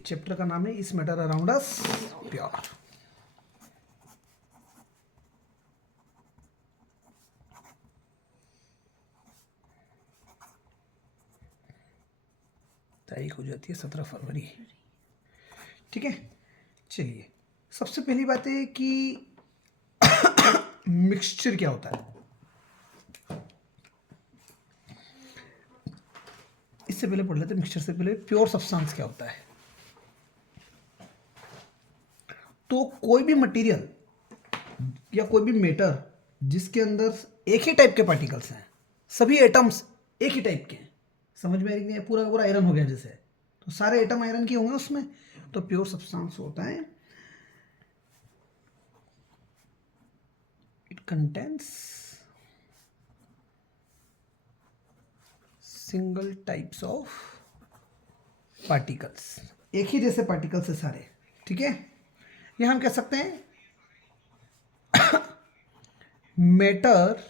Chapter का नाम है इस मैटर अराउंड अस प्योर। तारीख हो जाती है 17 फरवरी। ठीक है, चलिए सबसे पहली बात है कि मिक्सचर क्या होता है। इससे पहले पढ़ लेते हैं, मिक्सचर से पहले प्योर सब्सटेंस क्या होता है। तो कोई भी मटेरियल या कोई भी मैटर जिसके अंदर एक ही टाइप के पार्टिकल्स हैं, सभी एटम्स एक ही टाइप के हैं, समझ में आ रही है? पूरा का पूरा आयरन हो गया जैसे, तो सारे एटम आयरन के होंगे उसमें, तो प्योर सब्सटेंस होता है। It contains single types of particles, एक ही जैसे पार्टिकल्स है सारे। ठीक है, ये हम कह सकते हैं matter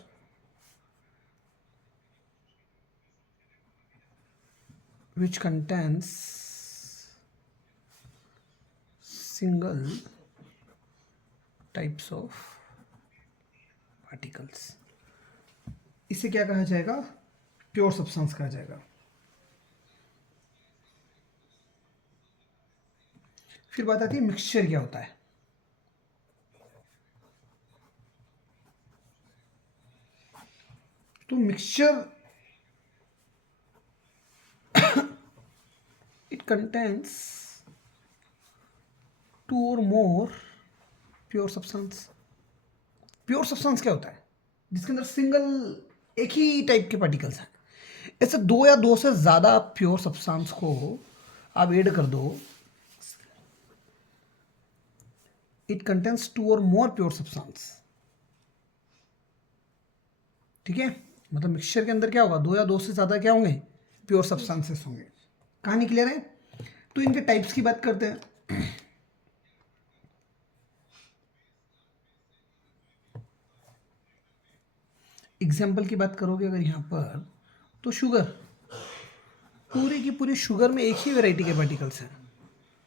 which contains single types of particles, इसे क्या कहा जाएगा? प्योर सब्सटेंस कहा जाएगा। फिर बात आती है मिक्सचर क्या होता है। तो mixture it contains two or more pure substance. Pure substance क्या होता है? जिसके अंदर सिंगल एक ही टाइप के पार्टिकल्स हैं। ऐसे दो या दो से ज़्यादा प्योर सब्सटेंस को आप ऐड कर दो, it contains two or more pure substance. ठीक है, मतलब मिक्सचर के अंदर क्या होगा? दो या दो से ज़्यादा क्या होंगे? प्योर सब्सटेंसेस होंगे। कहानी क्लियर है? तो इनके टाइप्स की बात करते हैं। एग्जाम्पल की बात करोगे अगर यहाँ पर, तो शुगर, पूरी की पूरी शुगर में एक ही वैरायटी के पार्टिकल्स हैं,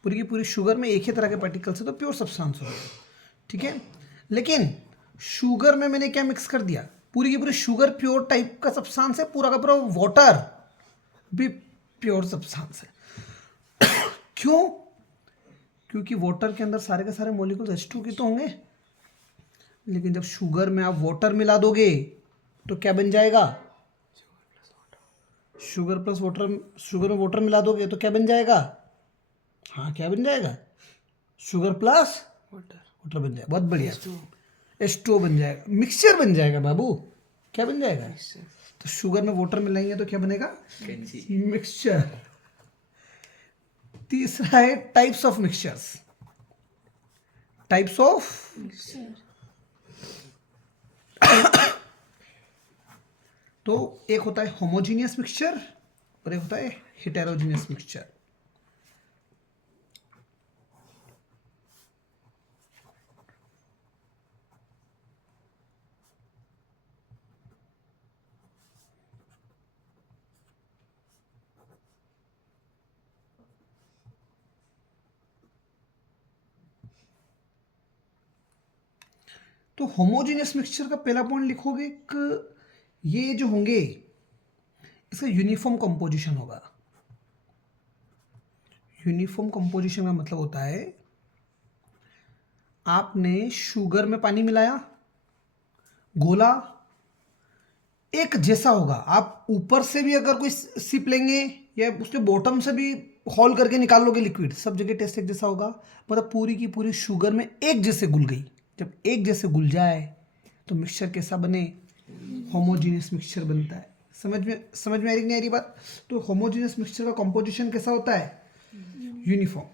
पूरी की पूरी शुगर में एक ही तरह के पार्टिकल्स हैं, तो प्योर सब्सटेंस हो गया। ठीक है, लेकिन शुगर में मैंने क्या मिक्स कर दिया? पूरी की पूरी शुगर प्योर टाइप का सब्सटेंस है, पूरा का पूरा वाटर भी प्योर सब्सटेंस है। क्यों? क्योंकि वाटर के अंदर सारे के सारे मॉलिक्यूल्स H2 के तो होंगे, लेकिन जब शुगर में आप वाटर मिला दोगे तो क्या बन जाएगा? शुगर प्लस वाटर, शुगर में वाटर मिला दोगे तो क्या बन जाएगा? हाँ, क्या बन जाएगा? शुगर प्लस वाटर बन जाएगा। बहुत बढ़िया, H2O बन जाएगा, मिक्सचर बन जाएगा बाबू। क्या बन जाएगा? तो शुगर में वाटर मिलाएंगे तो क्या बनेगा? मिक्सचर। तीसरा है types of mixtures. Types of, तो एक होता है होमोजीनियस मिक्सचर और एक होता है हेटेरोजीनियस मिक्सचर। तो होमोजीनियस मिक्सचर का पहला पॉइंट लिखोगे कि ये जो होंगे इसका यूनिफॉर्म कंपोजिशन होगा। यूनिफॉर्म कंपोजिशन का मतलब होता है आपने शुगर में पानी मिलाया, घोला, एक जैसा होगा। आप ऊपर से भी अगर कोई सिप लेंगे या उसके बॉटम से भी होल करके निकाल लोगे लिक्विड, सब जगह टेस्ट एक जैसा होगा। मतलब पूरी की पूरी शुगर में एक जैसे घुल गई। जब एक जैसे घुल जाए तो मिक्सचर कैसा बने? होमोजीनियस मिक्सचर बनता है। समझ में आ रही नहीं आ रही बात? तो होमोजीनियस मिक्सचर का कंपोजिशन कैसा होता है? यूनिफॉर्म।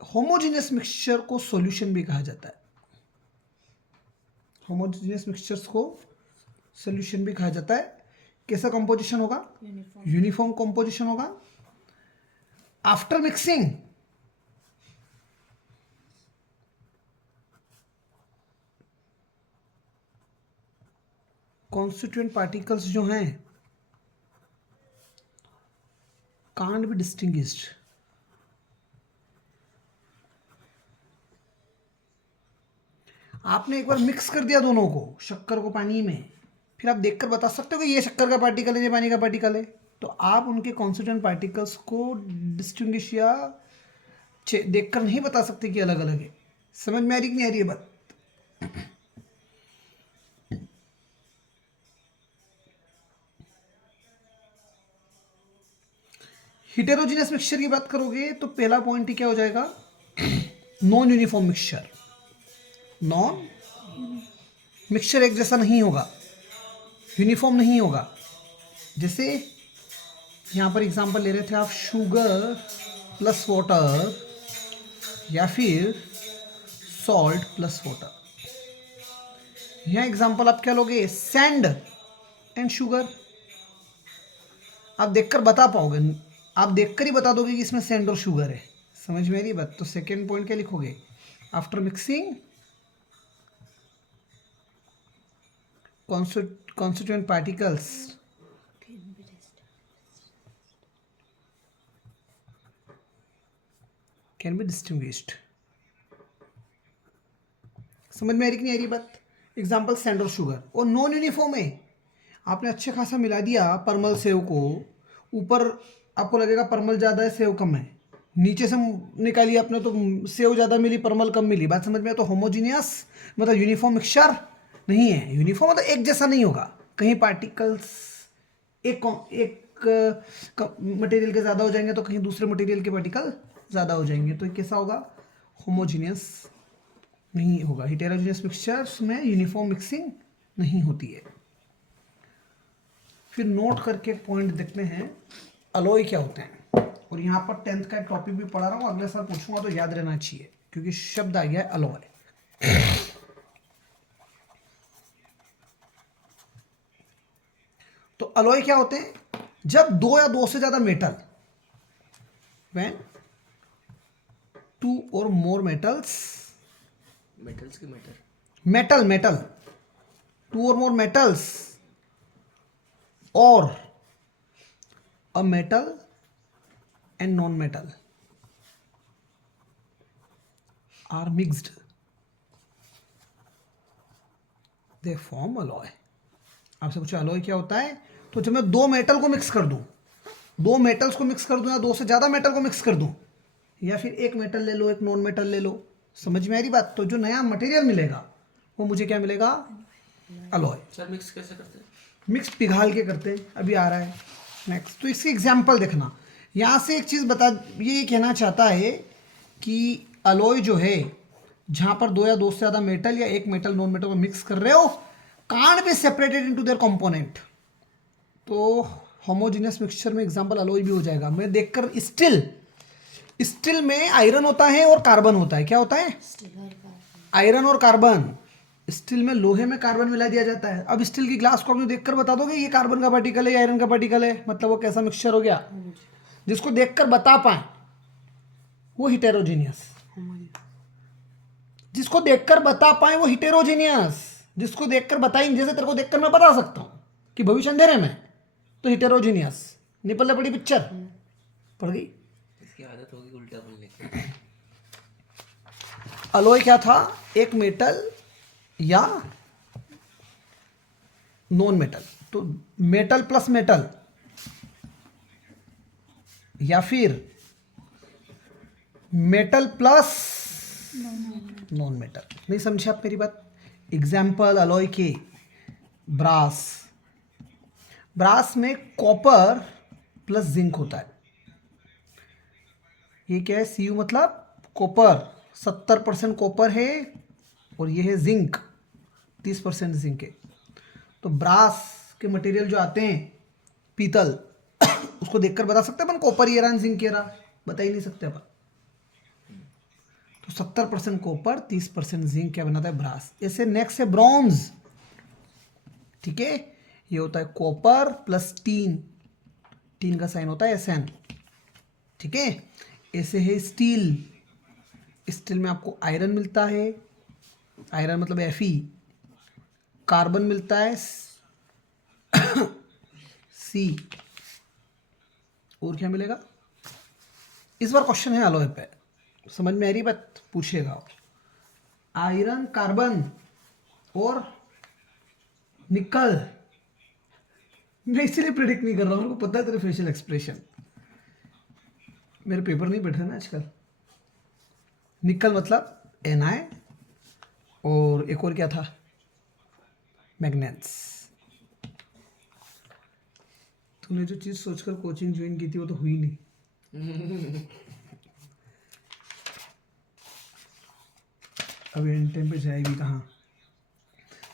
होमोजीनियस मिक्सचर को सॉल्यूशन भी कहा जाता है। होमोजीनियस मिक्सचर्स को सॉल्यूशन भी कहा जाता है। कैसा कंपोजिशन होगा? यूनिफॉर्म कंपोजिशन होगा। आफ्टर मिक्सिंग कॉन्स्टिट्यूएंट पार्टिकल्स जो हैं कांट बी डिस्टिंग्विश्ड, आपने एक बार मिक्स कर दिया दोनों को, शक्कर को पानी में, फिर आप देखकर बता सकते हो कि ये शक्कर का पार्टिकल है, ये पानी का पार्टिकल है। तो आप उनके कॉन्स्टिट्यूएंट पार्टिकल्स को डिस्टिंग्विश या देखकर नहीं बता सकते कि अलग अलग है। समझ में आ रही कि नहीं आ रही है बात? हिटेरोजीनियस मिक्सचर की बात करोगे तो पहला पॉइंट ही क्या हो जाएगा? Non uniform mixture. Non mixture एक जैसा नहीं होगा, यूनिफॉर्म नहीं होगा। जैसे यहाँ पर एग्जांपल ले रहे थे आप, शुगर प्लस वाटर या फिर सॉल्ट प्लस वाटर। यहाँ एग्जांपल आप क्या लोगे? Sand and sugar. आप देखकर बता पाओगे, आप देखकर ही बता दोगे कि इसमें सैंड और शुगर है। समझ में आ रही बात? तो सेकेंड पॉइंट क्या लिखोगे? After mixing constituent particles can be distinguished। समझ में आ रही कि नहीं आ रही बात? एग्जाम्पल सैंड और शुगर, और नॉन यूनिफॉर्म है। आपने अच्छे खासा मिला दिया परमल सेव को, ऊपर आपको लगेगा परमल ज़्यादा है सेव कम है, नीचे से निकालिए आपने तो सेव ज़्यादा मिली परमल कम मिली। बात समझ में? तो होमोजीनियस मतलब यूनिफॉर्म मिक्सचर नहीं है। यूनिफॉर्म मतलब एक जैसा नहीं होगा, कहीं पार्टिकल्स एक मटेरियल के ज़्यादा हो जाएंगे तो कहीं दूसरे मटेरियल के पार्टिकल ज़्यादा हो जाएंगे, तो कैसा होगा? होमोजीनियस नहीं होगा। हेटेरोजीनियस मिक्सचर्स में यूनिफॉर्म मिक्सिंग नहीं होती है। फिर नोट करके एक पॉइंट देखते हैं, अलॉय क्या होते हैं। और यहाँ पर 10th का एक टॉपिक भी पढ़ा रहा हूँ, अगले साल पूछूंगा तो याद रहना चाहिए, क्योंकि शब्द आ गया है अलॉय। तो अलॉय क्या होते हैं? जब दो या दो से ज्यादा metal, when two or more metals, metals की metal two or more metals or a metal and non metal are mixed, they form alloy. आपसे पूछा अलॉय क्या होता है? तो जब मैं दो मेटल को मिक्स कर दूं, दो मेटल्स को मिक्स कर दूं, या दो से ज्यादा मेटल को मिक्स कर दूं, या फिर एक मेटल ले लो एक नॉन मेटल ले लो, समझ में आ रही बात? तो जो नया मटेरियल मिलेगा वो मुझे क्या मिलेगा? अलॉय। सर मिक्स कैसे करते हैं? मिक्स पिघाल के करते हैं, अभी आ रहा है नेक्स्ट। तो इसकी एग्जाम्पल देखना, यहाँ से एक चीज़ बता, ये कहना चाहता है कि अलॉय जो है, जहाँ पर दो या दो से ज़्यादा मेटल या एक मेटल नॉन मेटल को मिक्स कर रहे हो, can't be separated into their component. तो होमोजीनियस मिक्सचर में एग्जाम्पल अलॉय भी हो जाएगा। मैं देखकर स्टील में आयरन होता है और कार्बन होता है। क्या होता है? आयरन और कार्बन। स्टील में लोहे में कार्बन मिला दिया जाता है। अब स्टील की ग्लास को आपने देखकर बता दोगे ये कार्बन का पार्टिकल है या आयरन का पार्टिकल है, मतलब वो कैसा मिक्सचर हो गया? जिसको देखकर बता पाए वो हिटेरोजीनियस, जिसको देखकर बता पाए वो हिटेरोजीनियस, जिसको देखकर बताएंगे, जैसे तेरे को देखकर मैं बता सकता हूं कि भविष्य अंधेरे में, तो हिटेरोजीनियस। निपल पड़ी पिक्चर पड़ गई। इसकी आदत होगी उल्टा बोलने की। अलॉय क्या था? एक मेटल या नॉन मेटल। तो मेटल प्लस मेटल या फिर मेटल प्लस नॉन मेटल। नहीं समझे आप मेरी बात? एग्जाम्पल अलॉय के, ब्रास में कॉपर प्लस जिंक होता है। ये क्या है? Cu मतलब कॉपर, 70% कॉपर है, और ये है जिंक, 30% जिंक है। तो ब्रास के मटेरियल जो आते हैं, पीतल, उसको देखकर बता सकते हैं अपन कॉपर ये रहा जिंक ये रहा? बता ही नहीं सकते अपन। तो 70% कॉपर 30% जिंक क्या बनाता है? ब्रास। ऐसे नेक्स्ट है ब्रॉन्ज। ठीक है, ये होता है कॉपर प्लस टीन का साइन होता है Sn। ठीक है, ऐसे है स्टील में आपको आयरन मिलता है, आयरन मतलब Fe, कार्बन मिलता है C, और क्या मिलेगा? इस बार क्वेश्चन है अलॉय पे, समझ में आ रही बात? पूछिएगा। आयरन, कार्बन और निकल। मैं इसीलिए प्रिडिक्ट नहीं कर रहा हूँ, मेरे को पता है तेरे फेशियल एक्सप्रेशन, मेरे पेपर नहीं बैठ रहे ना आजकल। निकल मतलब Na, और एक और क्या था, मैग्नेंस। तूने जो चीज़ सोचकर कोचिंग ज्वाइन की थी वो तो हुई नहीं। अब एंड टाइम पे जाएगी कहाँ।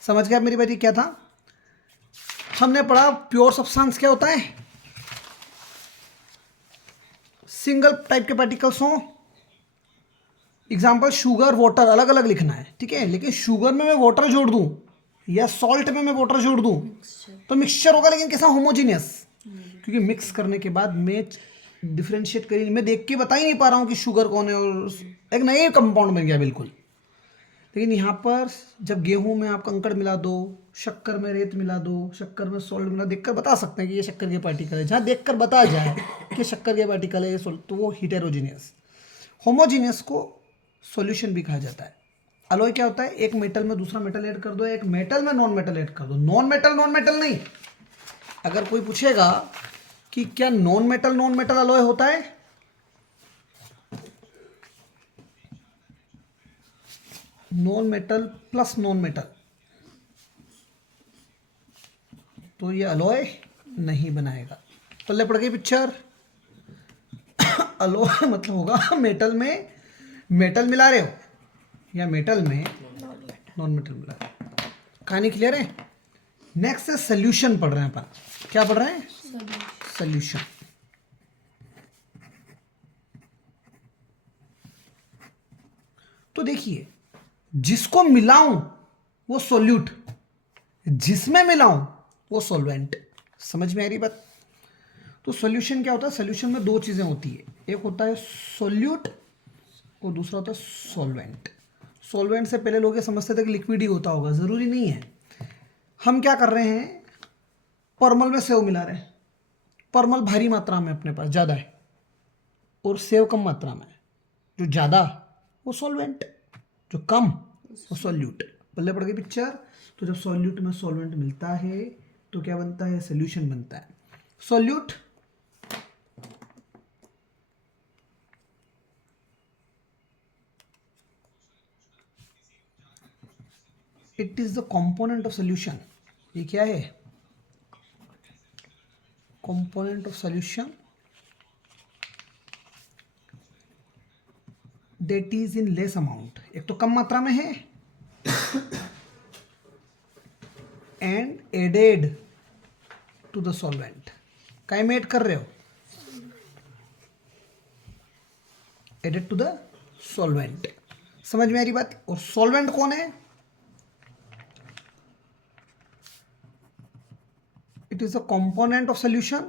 समझ गया मेरी बात, ये क्या था। हमने पढ़ा प्योर सब्सटेंस क्या होता है, सिंगल टाइप के पार्टिकल्स हों। एग्जाम्पल शुगर, वाटर अलग अलग लिखना है, ठीक है, लेकिन शुगर में मैं वाटर जोड़ दूं या सॉल्ट में मैं वाटर जोड़ दूं तो मिक्सचर होगा, लेकिन कैसा, होमोजीनियस। क्योंकि मिक्स करने के बाद मैं डिफ्रेंशिएट करी, मैं देख के बता ही नहीं पा रहा हूँ कि शुगर कौन है, और एक नए कंपाउंड बन गया बिल्कुल। लेकिन यहाँ पर जब गेहूं में आप कंकड़ मिला दो, शक्कर में रेत मिला दो, शक्कर में सॉल्ट मिला, देखकर बता सकते हैं कि ये शक्कर के पार्टिकल है। जहाँ देखकर बता जाए कि शक्कर के पार्टिकल है ये सॉल्ट, तो वो हेटेरोजीनियस। होमोजीनियस को सॉल्यूशन भी कहा जाता है। अलॉय क्या होता है, एक मेटल में दूसरा मेटल ऐड कर दो, एक मेटल में नॉन मेटल ऐड कर दो। नॉन मेटल नहीं। अगर कोई पूछेगा कि क्या नॉन मेटल अलॉय होता है, non metal plus non metal, तो ये अलॉय नहीं बनाएगा। पल्ले पड़ गई पिक्चर। अलॉय मतलब होगा मेटल में मेटल मिला रहे हो या मेटल में नॉन मेटल मिला रहे हो। कहानी क्लियर है। नेक्स्ट है सोल्यूशन पढ़ रहे हैं अपन। क्या पढ़ रहे हैं, सोल्यूशन। तो देखिए, जिसको मिलाऊं वो सोल्यूट, जिसमें मिलाऊं वो सॉल्वेंट। समझ में आ रही बात। तो सॉल्यूशन क्या होता है, सॉल्यूशन में दो चीजें होती है, एक होता है सोल्यूट और दूसरा होता है सॉल्वेंट। सॉल्वेंट से पहले लोग ये समझते थे कि लिक्विड ही होता होगा, जरूरी नहीं है। हम क्या कर रहे हैं, परमल में सेव मिला रहे हैं। परमल भारी मात्रा में अपने पास ज़्यादा है और सेव कम मात्रा में है। जो ज़्यादा वो सॉल्वेंट, जो कम वो सॉल्यूट। पल्ले पड़ गई पिक्चर। तो जब सॉल्यूट में सॉल्वेंट मिलता है तो क्या बनता है, सोल्यूशन बनता है। Solute it is the component of solution. ये क्या है, component of solution that is in less amount. एक तो कम मात्रा में है and added to the solvent. काय में ऐड कर रहे हो, एडेड टू द सॉल्वेंट। समझ में आ रही बात। और सॉल्वेंट कौन है, it is a component of solution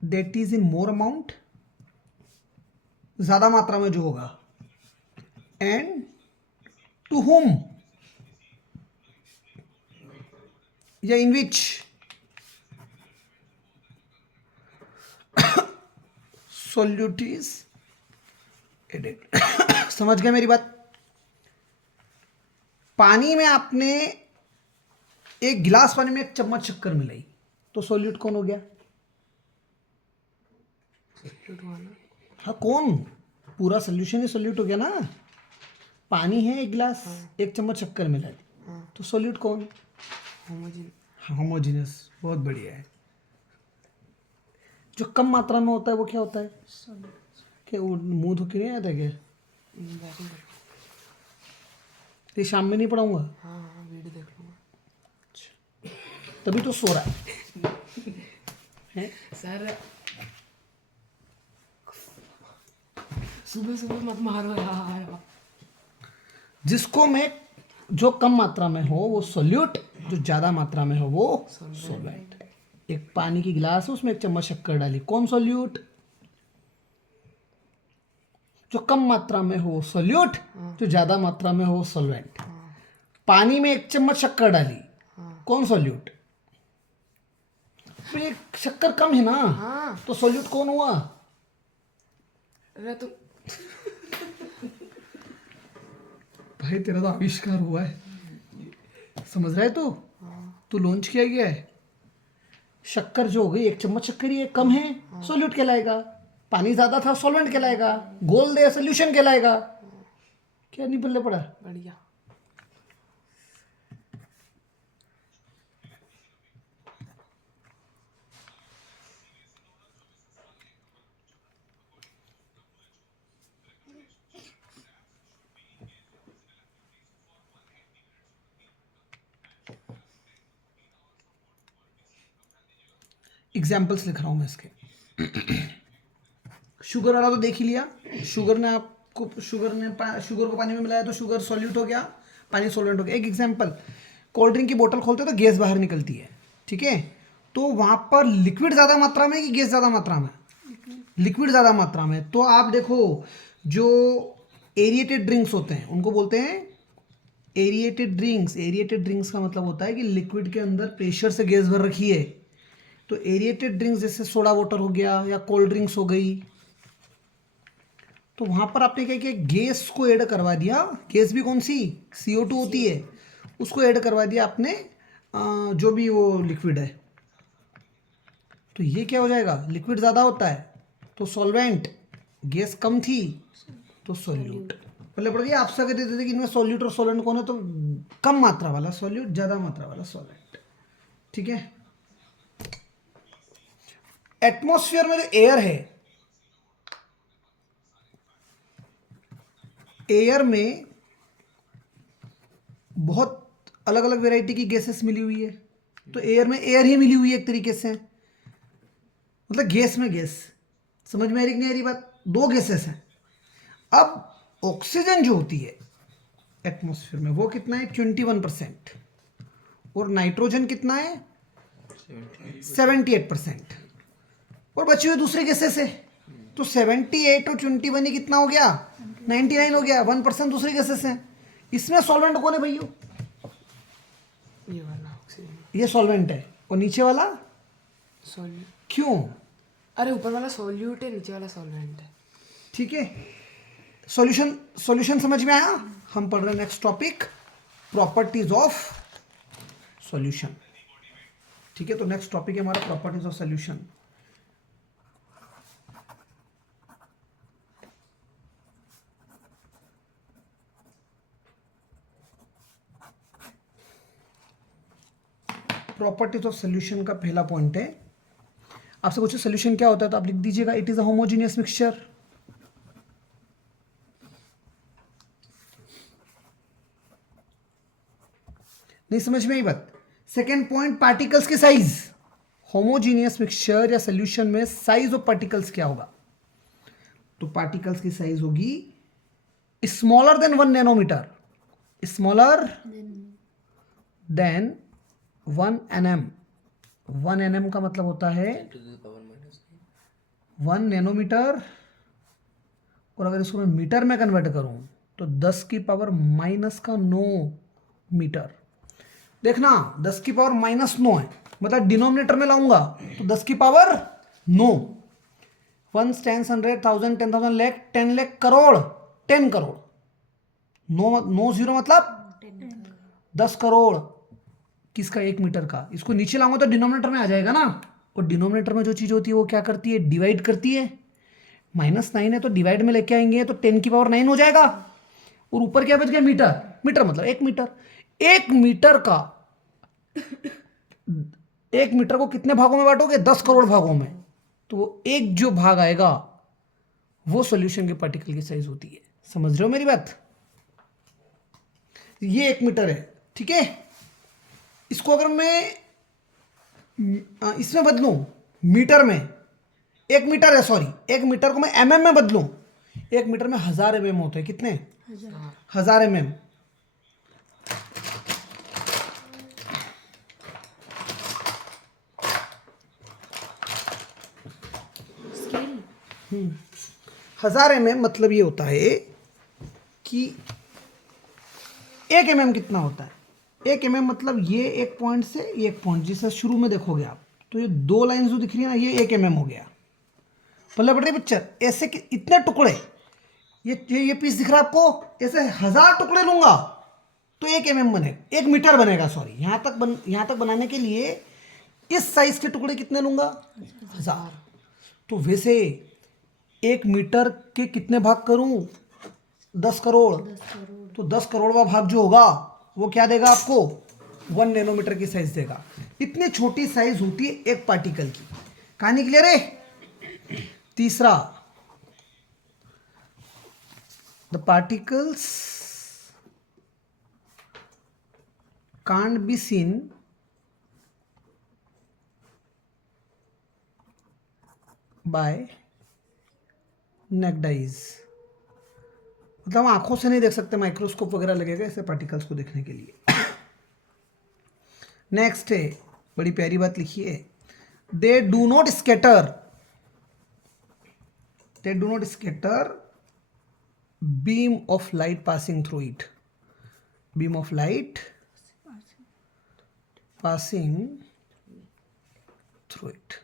that is in more amount, ज्यादा मात्रा में जो होगा, and to whom या in which solute is added। समझ गए मेरी बात। पानी में आपने एक गिलास पानी में एक चम्मच शक्कर मिलाई तो सॉल्यूट कौन हो गया, हाँ कौन, पूरा सोल्यूशन ही सॉल्यूट हो गया ना। पानी है एक गिलास, एक चम्मच शक्कर मिला दी तो सॉल्यूट कौन, होमोजीनियस। बहुत बढ़िया है। जो कम मात्रा में होता है वो क्या होता है, क्या वो मुंह धो के नहीं आता क्या, ये शाम में नहीं पढ़ाऊंगा। हाँ वीडियो देख लूँगा। तभी तो सो रहा है सर सुबह सुबह मत मारो यार। जिसको में जो कम मात्रा में हो वो सोल्यूट, जो ज़्यादा मात्रा में हो वो सॉल्वेंट। एक पानी की गिलास है उसमें एक चम्मच शक्कर डाली, कौन सोल्यूट, जो कम मात्रा में हो सोल्यूट, जो ज़्यादा मात्रा में हो सॉल्वेंट। पानी में एक चम्मच शक्कर डाली, कौन सोल्यूट, तो ये शक्कर कम है ना, तो सोल्यूट कौन हुआ, अरे तो भाई तेरा तो आविष्कार हुआ है, समझ रहा है तू लॉन्च किया गया है। शक्कर जो हो गई, 1 चम्मच शक्कर ही है, कम है सॉल्यूट कहलाएगा, पानी ज्यादा था सॉल्वेंट कहलाएगा, घोल दे सोल्यूशन कहलाएगा। क्या नहीं बल्ले पड़ा। बढ़िया। एग्जाम्पल्स लिख रहा हूं मैं इसके। शुगर वाला तो देख ही लिया, शुगर को पानी में मिलाया तो शुगर सॉल्यूट हो गया, पानी सॉल्वेंट हो गया। एक एग्जांपल, कोल्ड ड्रिंक की बोतल खोलते हो तो गैस बाहर निकलती है, ठीक है, तो वहां पर लिक्विड ज़्यादा मात्रा में कि गैस ज़्यादा मात्रा में? लिक्विड ज़्यादा मात्रा में। तो आप देखो, जो एरिएटेड ड्रिंक्स होते हैं उनको बोलते हैं एरिएटेड ड्रिंक्स। एरिएटेड ड्रिंक्स का मतलब होता है कि लिक्विड के अंदर प्रेशर से गैस भर रखी है। तो एरिएटेड ड्रिंक्स जैसे सोडा वाटर हो गया या कोल्ड ड्रिंक्स हो गई, तो वहां पर आपने क्या किया, गैस को ऐड करवा दिया। गैस भी कौन सी? CO2 होती है, उसको ऐड करवा दिया आपने जो भी वो लिक्विड है। तो ये क्या हो जाएगा, लिक्विड ज़्यादा होता है तो सॉल्वेंट, गैस कम थी तो सॉल्यूट। पहले पड़ गया, आपसे अगर देते थे कि इनमें सॉल्यूट और सॉल्वेंट कौन है, तो कम मात्रा वाला सॉल्यूट, ज़्यादा मात्रा वाला सॉल्वेंट, ठीक है। एटमॉस्फेयर में जो एयर है, एयर में बहुत अलग अलग वैरायटी की गैसेस मिली हुई है। तो एयर में एयर ही मिली हुई है एक तरीके से, मतलब गैस में गैस। समझ में आ रही कि नहीं आ रही बात? 2 गैसेस हैं। अब ऑक्सीजन जो होती है एटमॉस्फेयर में वो कितना है, 21%, और नाइट्रोजन कितना है, 78%, और बची हुई दूसरे गैसेस है। तो 78 और 21 ही कितना हो गया, 99 हो गया। 1% दूसरे गैसेस हैं। इसमें सॉल्वेंट कौन है भैया? ये वाला ऑक्सीजन ये सॉल्वेंट है, और नीचे वाला सॉल्यूट। क्यों? अरे ऊपर वाला सॉल्यूट है, नीचे वाला सॉल्वेंट है। ठीक है, सॉल्यूशन समझ में आया। हम पढ़ रहे हैं next topic, properties of solution. ठीक है, तो नेक्स्ट टॉपिक है हमारा properties of solution. Properties of solution का पहला पॉइंट है, आपसे पूछे सॉल्यूशन क्या होता है तो आप लिख दीजिएगा, it is a homogeneous mixture. नहीं समझ में आई बात? सेकेंड पॉइंट, पार्टिकल्स के साइज। होमोजीनियस मिक्सचर या सॉल्यूशन में साइज ऑफ पार्टिकल्स क्या होगा? तो पार्टिकल्स की साइज होगी smaller than 1 nanometer, smaller than 1 nm। 1 nm का मतलब होता है 1 नैनोमीटर, और अगर इसको मैं मीटर में कन्वर्ट करूं तो 10 की पावर -9 मीटर। देखना 10 की पावर -9 है, मतलब डिनोमिनेटर में लाऊंगा तो 10 की पावर 9, 1 10 100 1000 10,000 लाख 10 लाख करोड़, 10 करोड़, 9 0 मतलब 10 करोड़ किसका, 1 मीटर का। इसको नीचे लाऊंगा तो डिनोमिनेटर में आ जाएगा ना, और डिनोमिनेटर में जो चीज होती है वो क्या करती है, डिवाइड करती है। -9 है तो डिवाइड में लेके आएंगे तो 10 की पावर 9 हो जाएगा, और ऊपर क्या बच गया, मीटर। मीटर मतलब 1 मीटर। 1 मीटर का 1 मीटर को कितने भागों में बांटोगे, 10 करोड़ भागों में, तो एक जो भाग आएगा वो सॉल्यूशन के पार्टिकल की साइज होती है। समझ रहे हो मेरी बात? ये 1 मीटर है, ठीक है। इसको अगर मैं इसमें बदलूं मीटर में, 1 मीटर है, सॉरी 1 मीटर को मैं mm में बदलूं, 1 मीटर में 1000 mm होते हैं। कितने? 1000 mm। स्केल 1000 mm मतलब ये होता है कि 1 mm कितना होता है, 1 mm मतलब ये एक पॉइंट से एक पॉइंट, जिसे शुरू में देखोगे आप तो ये 2 लाइन जो दिख रही है ना, ये 1 mm हो गया। पल्ला पड़ रही पिक्चर, ऐसे इतने टुकड़े, ये पीस दिख रहा है आपको, ऐसे 1000 टुकड़े लूंगा तो 1 mm बनेगा, 1 मीटर बनेगा, सॉरी, यहाँ तक बनाने के लिए इस साइज के टुकड़े कितने लूंगा, 1000। तो वैसे 1 मीटर के कितने भाग करूं, 10 करोड़, तो 10 करोड़वा भाग जो होगा वो क्या देगा आपको, 1 नैनोमीटर की साइज देगा। इतनी छोटी साइज होती है एक पार्टिकल की। कहानी क्लियर है। तीसरा, the particles can't be seen by naked eyes, मतलब हम आंखों से नहीं देख सकते, माइक्रोस्कोप वगैरह लगेगा ऐसे पार्टिकल्स को देखने के लिए। नेक्स्ट है, बड़ी प्यारी बात लिखी है, दे do not scatter beam of light passing through it, beam of light passing through it।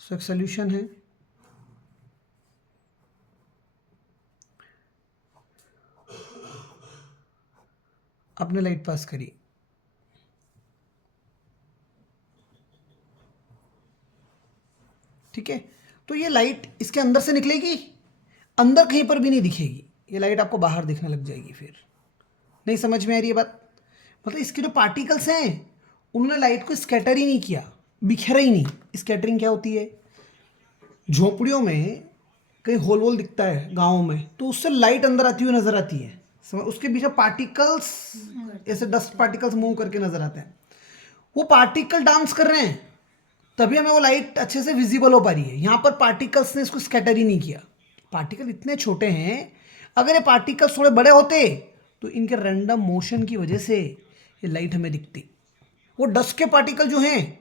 सो एक सोल्यूशन है, आपने लाइट पास करी, ठीक है, तो ये लाइट इसके अंदर से निकलेगी, अंदर कहीं पर भी नहीं दिखेगी, ये लाइट आपको बाहर दिखने लग जाएगी। फिर नहीं समझ में आ रही है बात, मतलब इसके जो पार्टिकल्स हैं उन्होंने लाइट को स्कैटर ही नहीं किया, बिखरा ही नहीं। स्कैटरिंग क्या होती है, झोपड़ियों में कहीं होल वोल दिखता है गाँव में, तो उससे लाइट अंदर आती हुई नजर आती है, उसके बीच में पार्टिकल्स ऐसे डस्ट पार्टिकल्स मूव करके नजर आते हैं, वो पार्टिकल डांस कर रहे हैं, तभी हमें वो लाइट अच्छे से विजिबल हो पा रही है। यहाँ पर पार्टिकल्स ने इसको स्कैटर ही नहीं किया, पार्टिकल इतने छोटे हैं, अगर ये पार्टिकल्स थोड़े बड़े होते तो इनके रैंडम मोशन की वजह से ये लाइट हमें दिखती। वो डस्ट के पार्टिकल जो हैं,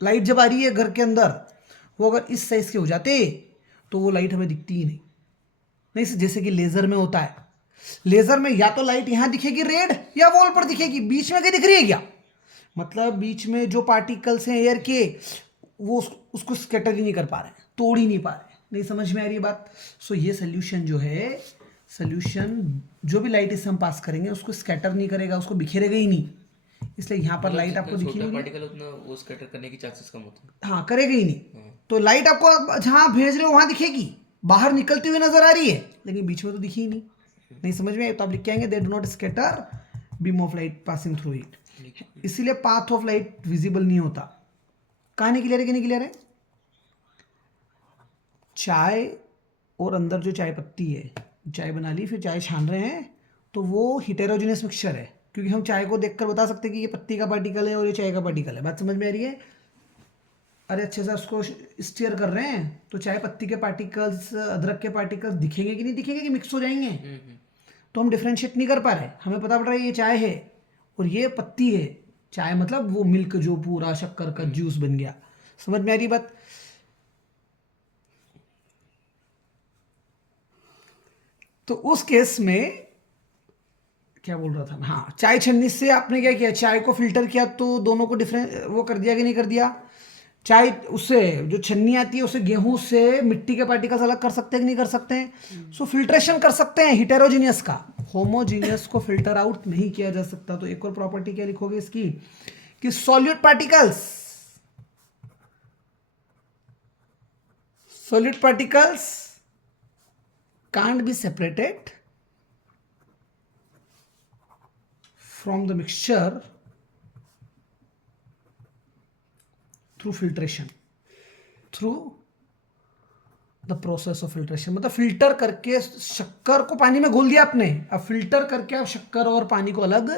लाइट जब आ रही है घर के अंदर, वो अगर इस साइज के हो जाते तो वो लाइट हमें दिखती ही नहीं, जैसे कि लेज़र में होता है, लेज़र में या तो लाइट यहाँ दिखेगी रेड या वॉल पर दिखेगी, बीच में कहीं दिख रही है क्या, मतलब बीच में जो पार्टिकल्स हैं एयर के, वो उसको स्कैटर ही नहीं कर पा रहे, तोड़ ही नहीं पा रहे। नहीं समझ में आ रही है बात। सो ये सोल्यूशन जो है, सोल्यूशन जो भी लाइट इससे हम पास करेंगे उसको स्कैटर नहीं करेगा, उसको बिखेरेगा ही नहीं, इसलिए यहाँ पर लाइट आपको दिखेगी नहीं, पार्टिकल उतना वो स्कैटर करने की चांसेस कम होते हैं। हाँ, करेगा ही नहीं। तो लाइट आपको जहाँ भेज रहे हो वहाँ दिखेगी, बाहर निकलती हुई नजर आ रही है, लेकिन बीच में तो दिखी ही नहीं। नहीं समझ में आए तो आप लिख के आएंगे, दे do not scatter beam of light passing through it, इसीलिए पाथ ऑफ लाइट विजिबल नहीं होता। कहानी क्लियर है कि नहीं क्लियर है। चाय और अंदर जो चाय पत्ती है, चाय बना ली फिर चाय छान रहे हैं, तो वो हिटेरोजिनियस मिक्सचर है, क्योंकि हम चाय को देखकर बता सकते हैं कि ये पत्ती का पार्टिकल है और ये चाय का पार्टिकल है। बात समझ में आ रही है। अरे अच्छे से उसको स्टीयर कर रहे हैं तो चाय पत्ती के पार्टिकल्स, अदरक के पार्टिकल्स दिखेंगे कि नहीं दिखेंगे, कि मिक्स हो जाएंगे, तो हम डिफ्रेंशिएट नहीं कर पा रहे। हमें पता पड़ रहा है ये चाय है और ये पत्ती है, चाय मतलब वो मिल्क जो पूरा शक्कर का जूस बन गया। समझ में आ रही बात। तो उस केस में क्या बोल रहा था, हाँ, चाय छन्नी से आपने क्या किया, चाय को फिल्टर किया तो दोनों को डिफरेंट वो कर दिया कि नहीं कर दिया। चाय उससे जो छन्नी आती है उसे गेहूं से मिट्टी के पार्टिकल्स अलग कर सकते हैं कि नहीं कर सकते हैं। सो फिल्ट्रेशन कर सकते हैं हिटेरोजीनियस का, होमोजीनियस को फिल्टर आउट नहीं किया जा सकता। तो एक और प्रॉपर्टी क्या लिखोगे इसकी, कि solute particles can't be separated from the mixture through filtration, through the process of filtration। मतलब फिल्टर करके शक्कर को पानी में घोल दिया आपने, अब फिल्टर करके आप शक्कर और पानी को अलग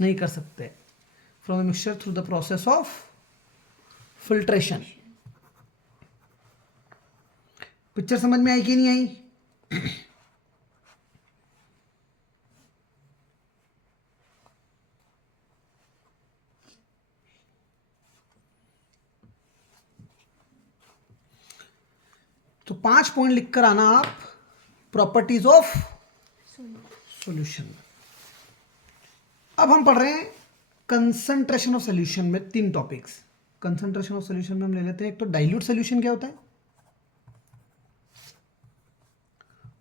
नहीं कर सकते। From the mixture through the process of filtration. Picture समझ में आई कि नहीं आई। तो 5 पॉइंट लिखकर आना आप, प्रॉपर्टीज ऑफ सॉल्यूशन। अब हम पढ़ रहे हैं कंसंट्रेशन ऑफ सॉल्यूशन में 3 टॉपिक्स। कंसंट्रेशन ऑफ सॉल्यूशन में हम ले लेते हैं, एक तो डाइल्यूट सॉल्यूशन क्या होता है,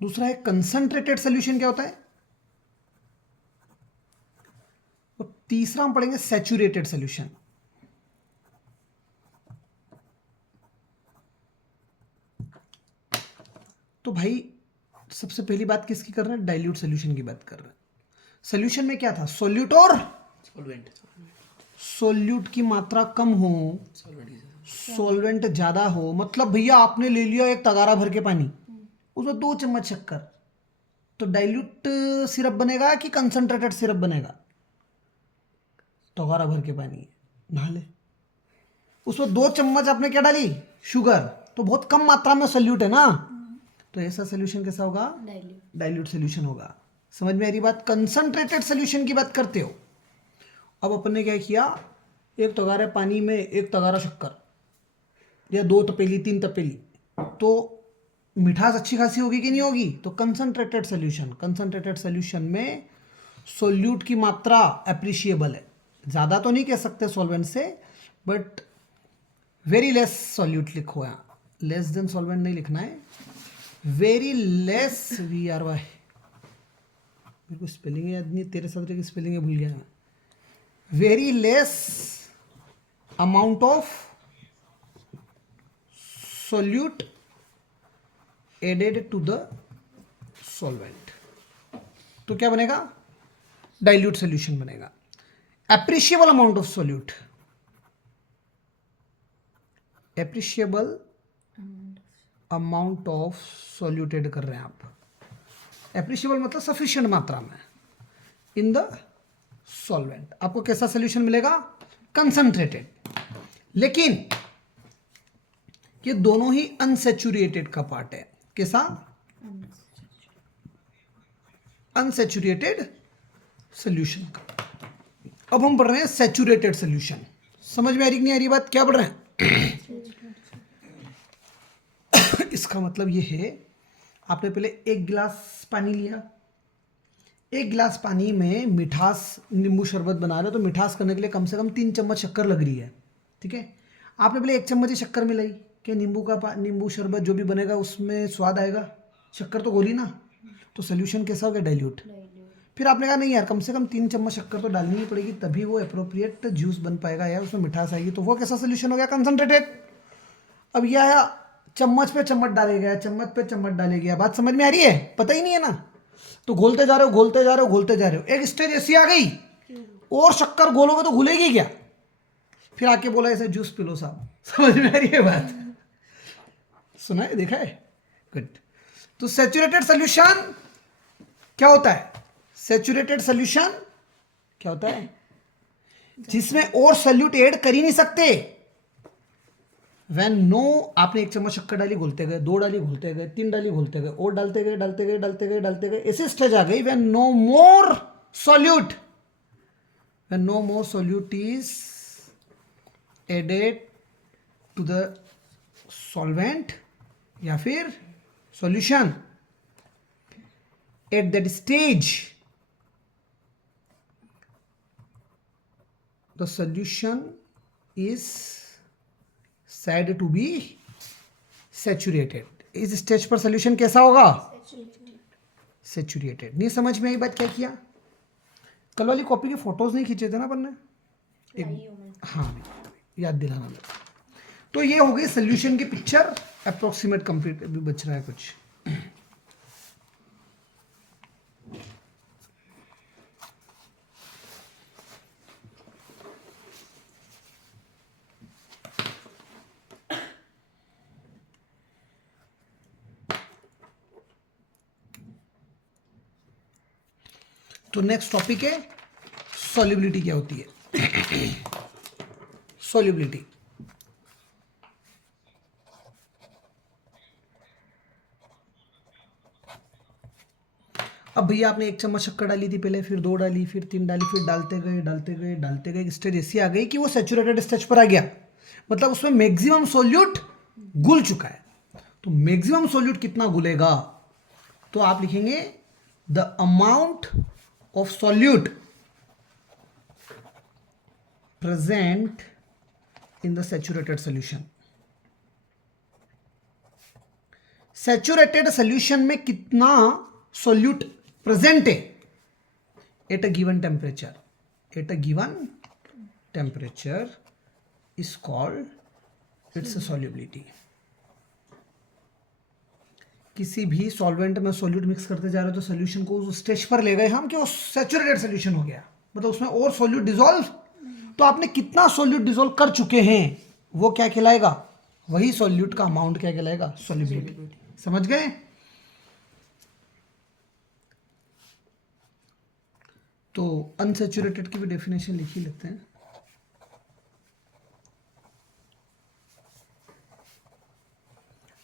दूसरा है कंसंट्रेटेड सोल्यूशन क्या होता है, और तीसरा हम पढ़ेंगे सैचुरेटेड सोल्यूशन। तो भाई सबसे पहली बात किसकी कर रहे हैं, डाइल्यूट सोल्यूशन की बात कर रहे हैं। सोल्यूशन में क्या था, सोल्यूट और सॉल्वेंट सोल्यूट की मात्रा कम हो, सॉल्वेंट ज्यादा हो। मतलब भैया आपने ले लिया एक तगारा भर के पानी, उसमें 2 चम्मच शक्कर, तो डाइल्यूट सिरप बनेगा कि कंसंट्रेटेड सिरप बनेगा। तगारा भर के पानी नहा ले, उसमें 2 चम्मच आपने क्या डाली, शुगर, तो बहुत कम मात्रा में सोल्यूट है ना, तो ऐसा सोल्यूशन कैसा होगा, डाइल्यूट सोल्यूशन होगा। समझ में आ रही बात। कंसंट्रेटेड सोल्यूशन की बात करते हो। अब अपन ने क्या किया, एक तगारे पानी में 1 तगारा शक्कर या 2 तपेली 3 तपेली, तो मिठास अच्छी खासी होगी कि नहीं होगी, तो कंसंट्रेटेड सोल्यूशन। कंसंट्रेटेड सोल्यूशन में सोल्यूट की मात्रा एप्रिशिएबल है, ज़्यादा तो नहीं कह सकते सॉल्वेंट से, बट वेरी लेस सोल्यूट लिखो, यहाँ लेस देन सॉल्वेंट नहीं लिखना है, वेरी लेस VRY। मेरे को स्पेलिंग याद नहीं, तेरे सब्जेक्ट की स्पेलिंग भूल गया मैं। Very less amount of solute added to the solvent, तो क्या बनेगा, डाइल्यूट सोल्यूशन बनेगा। Appreciable amount of solute, appreciable amount of solute add कर रहे हैं आप। एप्रिशिएबल मतलब सफिशिएंट मात्रा में इन द सॉल्वेंट। आपको कैसा सोल्यूशन मिलेगा, कंसंट्रेटेड। लेकिन ये दोनों ही अनसैचुरेटेड का पार्ट है। कैसा, अनसैचुरेटेड सोल्यूशन का। अब हम पढ़ रहे हैं सैचुरेटेड सोल्यूशन। समझ में आ रही कि नहीं आ रही बात, क्या पढ़ रहे हैं इसका मतलब ये है, आपने पहले 1 गिलास पानी लिया, 1 गिलास पानी में मिठास, नींबू शरबत बना रहे हो तो मिठास करने के लिए कम से कम 3 चम्मच शक्कर लग रही है, ठीक है। आपने पहले 1 चम्मच ही शक्कर मिलाई, कि नींबू शरबत जो भी बनेगा उसमें स्वाद आएगा, शक्कर तो घोली ना, तो सोल्यूशन कैसा हो गया, डाइल्यूट। फिर आपने कहा नहीं यार, कम से कम 3 चम्मच शक्कर तो डालनी ही पड़ेगी, तभी वो अप्रोप्रिएट जूस बन पाएगा यार, उसमें मिठास आएगी, तो वो कैसा सोल्यूशन हो गया, कंसंट्रेटेड। अब यह आया, चम्मच पे चम्मच डाले गया, चम्मच पे चम्मच डाले गया, बात समझ में आ रही है, पता ही नहीं है ना, तो घोलते जा रहे हो, घोलते जा रहे हो, घोलते जा रहे हो, एक स्टेज ऐसी आ गई और शक्कर घोलोगे तो घुलेगी क्या, फिर आके बोला ऐसे जूस पी लो साहब। समझ में आ रही है बात, सुना है, देखा है, गुड। तो सैचुरेटेड सोल्यूशन क्या होता है, सैचुरेटेड सोल्यूशन क्या होता है, जिसमें और सोल्यूट ऐड कर ही नहीं सकते। व्हेन नो, आपने 1 चम्मच शक्कर डाली, घुलते गए, 2 डाली, घुलते गए, 3 डाली, घुलते गए, और डालते गए, डालते गए, डालते गए, डालते गए, ऐसी स्टेज आ गई when no more solute, when no more solute is added to the solvent या फिर solution, at that stage the solution is said to be saturated। इस स्टेज पर सोल्यूशन कैसा होगा, सैचुरेटेड। नहीं समझ में आई बात, क्या किया, कल वाली कॉपी के फोटोज नहीं खींचे थे ना अपन ने, एक, हाँ याद दिलाना मेरे। तो ये हो गई सोल्यूशन की पिक्चर, अप्रोक्सीमेट कंप्लीट, अभी बच रहा है कुछ। तो नेक्स्ट टॉपिक है सॉल्युबिलिटी, क्या होती है सॉल्युबिलिटी। अब भैया आपने 1 चम्मच शक्कर डाली थी पहले, फिर 2 डाली, फिर 3 डाली, फिर डालते गए, डालते गए, डालते गए, स्टेज ऐसी आ गई कि वो सैचुरेटेड स्टेज पर आ गया, मतलब उसमें मैक्सिमम सोल्यूट घुल चुका है। तो मैक्सिमम सोल्यूट कितना घुलेगा, तो आप लिखेंगे the amount of solute present in the saturated solution। Saturated solution में कितना सोल्यूट प्रेजेंट है at a given temperature is called its solubility. किसी भी सॉल्वेंट में सोल्यूट मिक्स करते जा रहे हो तो सोल्यूशन को उस स्टेज पर ले गए हम कि वो सैचुरेटेड सोल्यूशन हो गया, मतलब उसमें और सोल्यूट डिसॉल्व. तो आपने कितना सोल्यूट डिसॉल्व कर चुके हैं वो क्या कहलाएगा, वही सोल्यूट का अमाउंट क्या कहलाएगा, सॉल्युबिलिटी. समझ गए. तो अनसैचुरेटेड की भी डेफिनेशन लिख ही लेते हैं.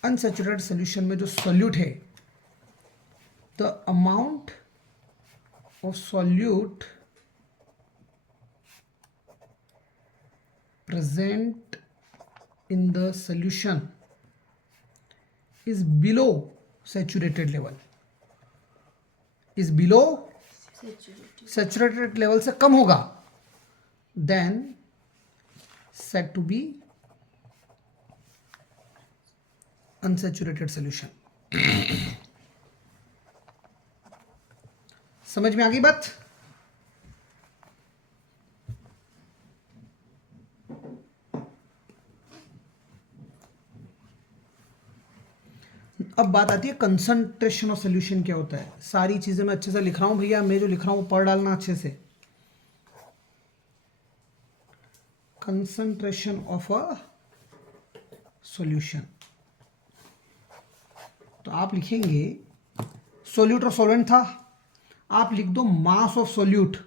अनसैचुरेटेड सोल्यूशन में जो सोल्यूट है, the amount of solute present in the solution is below saturated level, is below saturated level से कम होगा, then said to be unsaturated solution. समझ में आ गई बात. अब बात आती है कंसंट्रेशन ऑफ सोल्यूशन क्या होता है. सारी चीजें मैं अच्छे से लिख रहा हूं भैया, मैं जो लिख रहा हूं पढ़ डालना अच्छे से. कंसंट्रेशन ऑफ अ सॉल्यूशन, तो आप लिखेंगे सोल्यूट और सॉल्वेंट था, आप लिख दो mass of solute.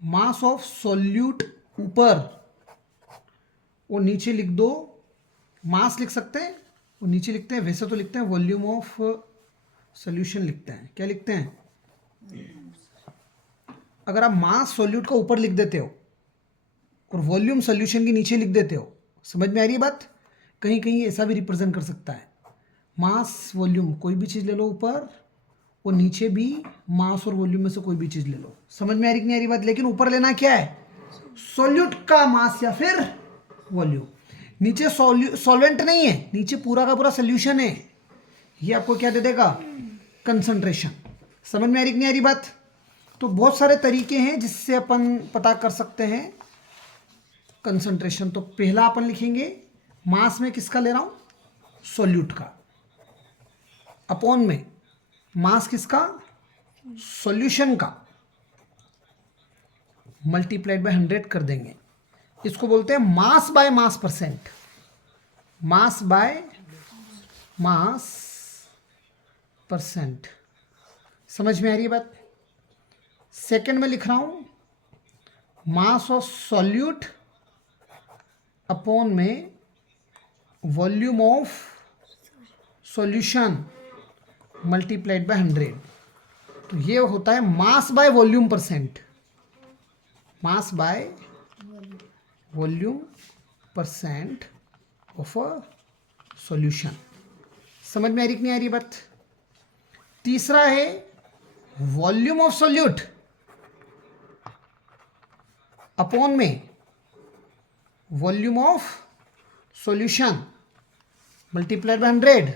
Mass of solute ऊपर और नीचे लिख दो, मास लिख सकते हैं और नीचे लिखते हैं, वैसे तो लिखते हैं वॉल्यूम ऑफ सॉल्यूशन लिखते हैं. क्या लिखते हैं, अगर आप मास सोल्यूट का ऊपर लिख देते हो और वॉल्यूम सॉल्यूशन के नीचे लिख देते हो, समझ में आ रही है बात. कहीं कहीं ऐसा भी रिप्रेजेंट कर सकता है, मास वॉल्यूम कोई भी चीज़ ले लो ऊपर और नीचे भी मास और वॉल्यूम में से कोई भी चीज़ ले लो. समझ में आ रही कि नहीं आ रही बात. लेकिन ऊपर लेना क्या है, सोल्यूट का मास या फिर वॉल्यूम. नीचे सॉल्वेंट नहीं है, नीचे पूरा का पूरा सोल्यूशन है. ये आपको क्या दे देगा, कंसंट्रेशन. समझ में आ रही कि नहीं आ रही बात. तो बहुत सारे तरीके हैं जिससे अपन पता कर सकते हैं कंसंट्रेशन. तो पहला अपन लिखेंगे मास में किसका ले रहा हूं, सोल्यूट का, अपॉन में मास किसका, सॉल्यूशन का, मल्टीप्लाइड बाय 100 कर देंगे. इसको बोलते हैं mass by mass percent. Mass by mass percent. समझ में आ रही है बात. सेकंड में लिख रहा हूं मास ऑफ सॉल्यूट अपॉन में volume of solution multiplied by 100. तो ये होता है mass by volume percent. Mass by volume percent of a solution. समझ में आ रही कि नहीं आ रही बात. तीसरा है वॉल्यूम ऑफ सॉल्यूट अपॉन में volume of solution multiplied by 100.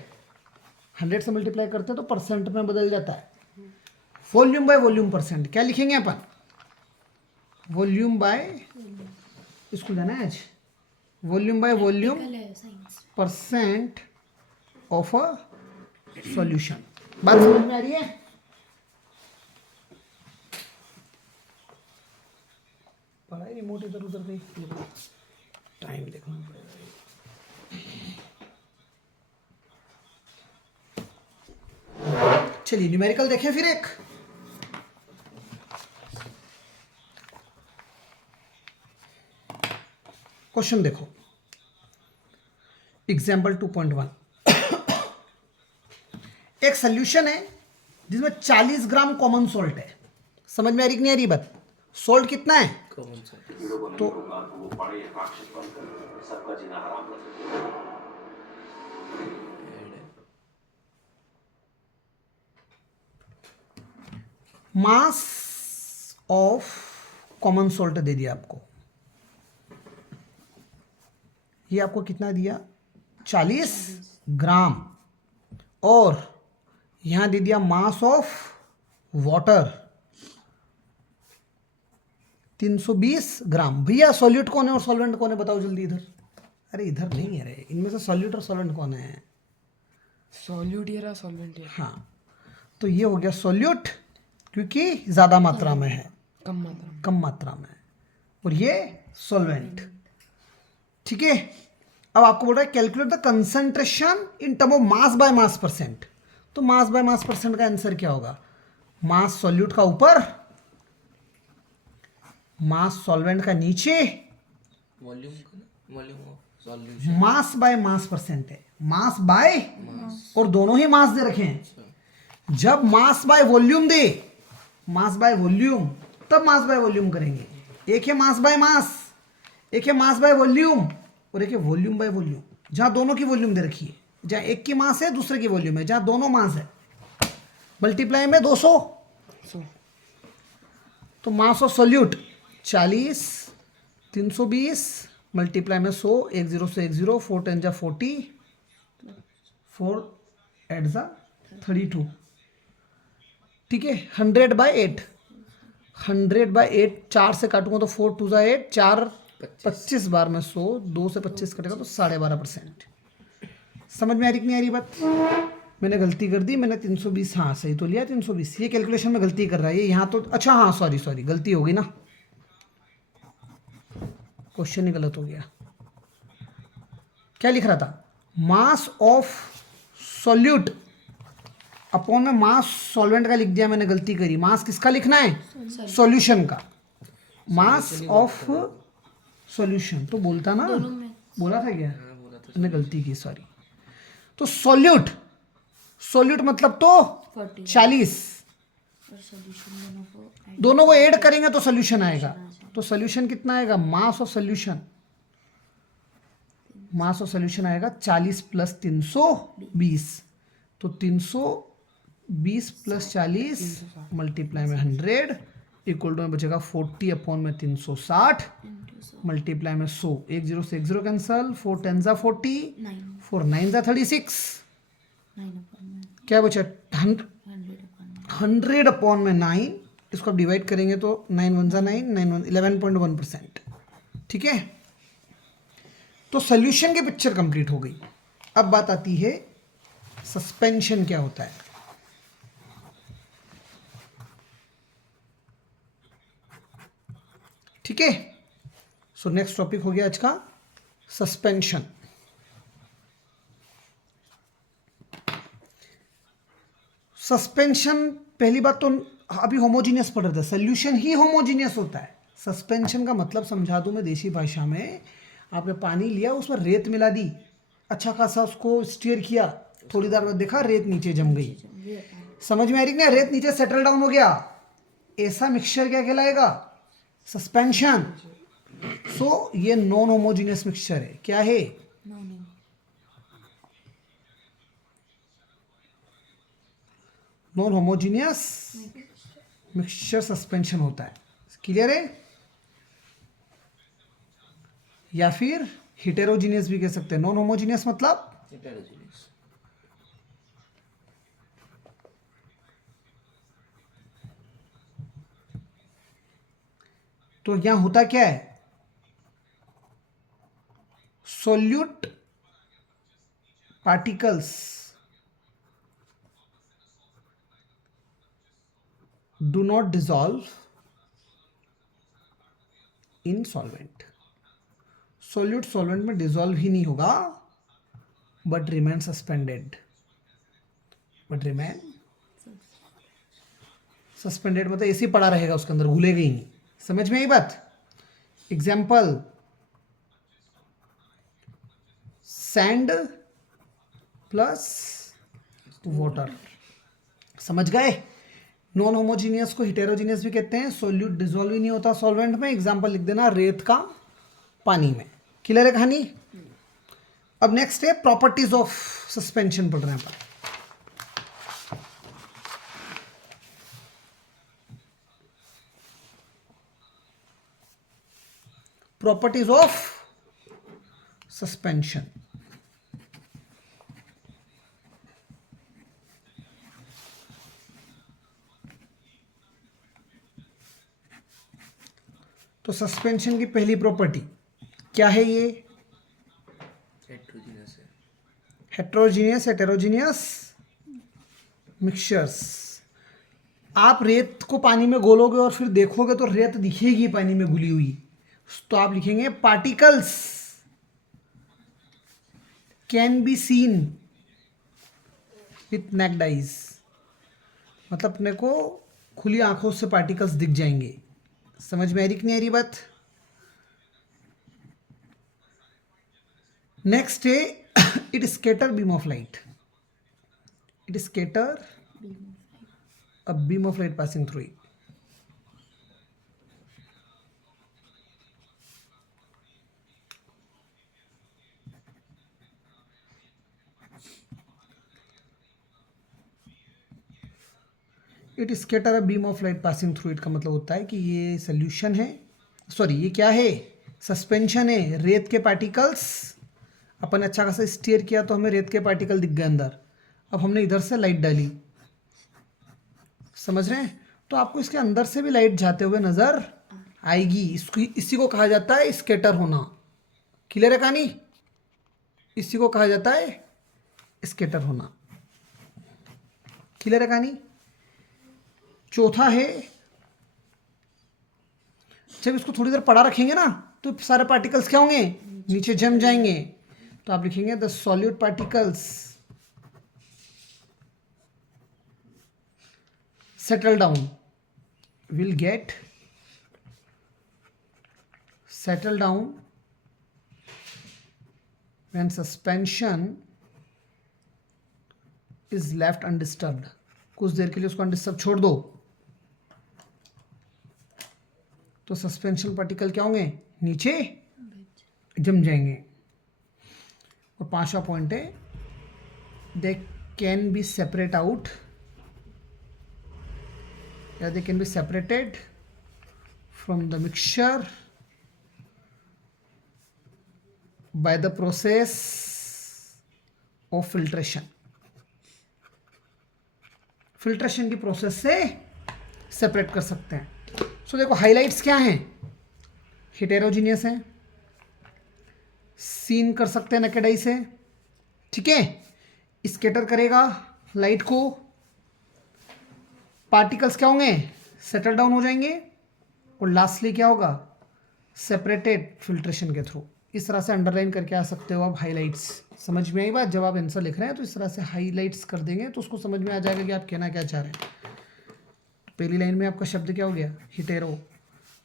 100 से मल्टीप्लाई करते हैं तो परसेंट में बदल जाता है. वॉल्यूम बाय वॉल्यूम परसेंट क्या लिखेंगे अपन, वॉल्यूम बाय, इसको जाना है आज, volume by volume percent of a solution. बात समझ में आ रही है. पढ़ाई रिमोट इधर उधर गई, टाइम देखना पड़ेगा. चलिए न्यूमेरिकल देखें फिर एक. क्वेश्चन देखो, एग्जाम्पल 2.1. एक सोल्यूशन है जिसमें 40 ग्राम कॉमन सॉल्ट है. समझ में आ रही कि नहीं आ रही बात. सॉल्ट कितना है, कॉमन सॉल्ट. तो मास ऑफ कॉमन सॉल्ट दे दिया आपको. ये आपको कितना दिया, 40 ग्राम और यहाँ दे दिया मास ऑफ वाटर 320 ग्राम। भैया सॉल्यूट कौन है और सॉल्वेंट कौन है बताओ जल्दी इधर। अरे इधर नहीं है रे, इनमें से सॉल्यूट और सॉल्वेंट कौन है? सॉल्यूट ये रहा, सॉल्वेंट ये। हाँ, तो ये हो गया सॉल्यूट क्योंकि ज़्यादा मात्रा में है, कम मात्रा में। कम मात्रा में, और ये सॉल्वेंट। ठीक है, अब आपको बोल रहा है calculate the concentration in term of mass by mass percent. तो मास बाय मास परसेंट का आंसर क्या होगा? मास सॉल्यूट का ऊपर, मास सॉल्वेंट का नीचे, volume of solution. Mass by mass percent है, मास बाय, और दोनों ही मास दे रखे हैं। जब mass by volume they, mass by volume, तब मास बाय वॉल्यूम करेंगे। एक है मास बाय मास, एक है मास बाय वॉल्यूम, और एक है वॉल्यूम बाय वॉल्यूम। जहां दोनों की वॉल्यूम दे रखी है, जहां एक की मास है दूसरे की वॉल्यूम है, जहां दोनों मास है, मल्टीप्लाई में 200। तो मास ऑफ सॉल्यूट 40, 320 मल्टीप्लाई में 100, 1 0 से 1 0, 4 10 जा 40, 4 8 जा 32। ठीक है, 100 बाय 8, 100 बाय 8 4 से काटूंगा तो 4 2 जा 8, 4 25 बार में 100, 2 से 25 कटेगा तो 12.5%। समझ में आ रही कि नहीं आ रही बात? मैंने गलती कर दी, मैंने 320, हाँ सही तो लिया 320। ये कैलकुलेशन में गलती कर रहा है ये यहाँ तो, अच्छा हाँ सॉरी गलती हो गई ना, क्वेश्चन ही गलत हो गया। क्या लिख रहा था? मास ऑफ सॉल्यूट अपॉन में मास सॉल्वेंट का लिख दिया मैंने, गलती करी। मास किसका लिखना है? सॉल्यूशन का। मास ऑफ सॉल्यूशन तो बोलता ना, बोला था क्या? मैंने गलती की, सॉरी। तो सॉल्यूट, सॉल्यूट मतलब तो 40, दोनों को ऐड करेंगे तो सॉल्यूशन आएगा। तो सॉल्यूशन कितना आएगा? Mass of solution, mass of solution आएगा 40 प्लस 320, तो 320 प्लस 40 मल्टीप्लाई में 100 इक्वल टू में बचेगा 40 अपॉन में 360 मल्टीप्लाई में 100, 1 0 से 1 0 कैंसल, 4 10 जा 40, 4 9 जा 36, क्या बचा? 100 अपॉन में 9, इसको आप डिवाइड करेंगे तो 9 1 जा 9, 9 1 11.1%। ठीक है, तो सॉल्यूशन की पिक्चर कंप्लीट हो गई। अब बात आती है सस्पेंशन क्या होता है। ठीक है, सो नेक्स्ट टॉपिक हो गया आज का सस्पेंशन। सस्पेंशन, पहली बात तो अभी होमोजीनियस पढ़ रहे थे, सोल्यूशन ही होमोजीनियस होता है। सस्पेंशन का मतलब समझा दूं मैं देसी भाषा में, आपने पानी लिया, उसमें रेत मिला दी, अच्छा खासा उसको स्टीयर किया, थोड़ी देर में देखा रेत नीचे जम गई। समझ में आ रही ना? रेत नीचे सेटल डाउन हो गया, ऐसा मिक्सचर क्या कहलाएगा? सस्पेंशन। सो ये नॉन होमोजीनियस मिक्सचर है। क्या है? नॉन होमोजीनियस मिक्सचर सस्पेंशन होता है। क्लियर है? या फिर हिटेरोजीनियस भी कह सकते हैं। नॉन होमोजीनियस मतलब हेटेरोजीनियस। तो यहां होता क्या है? Solute particles do not dissolve in solvent. solute solvent में dissolve ही नहीं होगा, but remain suspended, suspended मतलब ऐसे ही पड़ा रहेगा उसके अंदर, घुलेगा ही नहीं। समझ में आई बात? Example, sand plus water. समझ गए? नॉन होमोजीनियस को हिटेरोजीनियस भी कहते हैं। सोल्यूट डिजोल्व ही नहीं होता सॉल्वेंट में। एग्जांपल लिख देना, रेत का पानी में। क्लियर है कहानी? अब नेक्स्ट है प्रॉपर्टीज ऑफ सस्पेंशन पढ़ रहे हैं अपन। Properties of suspension. तो सस्पेंशन की पहली प्रॉपर्टी क्या है ये? Heterogeneous है. Heterogeneous heterogeneous mixtures. आप रेत को पानी में घोलोगे और फिर देखोगे तो रेत दिखेगी पानी में घुली हुई, तो आप लिखेंगे particles can be seen with necked eyes, मतलब अपने को खुली आंखों से पार्टिकल्स दिख जाएंगे। समझ में आ रही कि नहीं आ रही बात? नेक्स्ट है it scatter beam of light. It scatter a beam of light passing through it. It scatter a beam of light passing through it का मतलब होता है कि ये सोल्यूशन है, सॉरी ये क्या है? सस्पेंशन है। रेत के पार्टिकल्स, अपन अच्छा खासा स्टीयर किया तो हमें रेत के पार्टिकल दिख गए अंदर। अब हमने इधर से लाइट डाली, समझ रहे हैं? तो आपको इसके अंदर से भी लाइट जाते हुए नजर आएगी। इसको, इसी को कहा जाता है स्केटर होना। क्लियर है कहानी? इसी को कहा जाता है स्केटर होना। क्लियर है कहानी? चौथा है, जब इसको थोड़ी देर पड़ा रखेंगे ना तो सारे पार्टिकल्स क्या होंगे? नीचे जम जाएंगे। तो आप लिखेंगे the solute particles settle down will get settle down when suspension is left undisturbed। कुछ देर के लिए उसको अनडिस्टर्ब छोड़ दो तो सस्पेंशन पार्टिकल क्या होंगे? नीचे जम जाएंगे। और पांचवा पॉइंट है they can be separate out, they can be separated from the mixture by the process of filtration। Filtration की प्रोसेस से सेपरेट कर सकते हैं। सो देखो हाइलाइट्स क्या हैं? हेटेरोजीनियस हैं, सीन कर सकते हैं नकेड आई से, ठीक है? स्कैटर करेगा लाइट को, पार्टिकल्स क्या होंगे? सेटल डाउन हो जाएंगे, और लास्टली क्या होगा? सेपरेटेड फिल्ट्रेशन के थ्रू। इस तरह से अंडरलाइन करके आ सकते हो आप हाइलाइट्स। समझ में आई बात? जब आप आंसर लिख रहे हैं तो इस तरह से हाइलाइट्स कर देंगे तो उसको समझ में आ जाएगा कि आप कहना क्या चाह रहे हैं। पहली लाइन में आपका शब्द क्या हो गया? हिटेरो,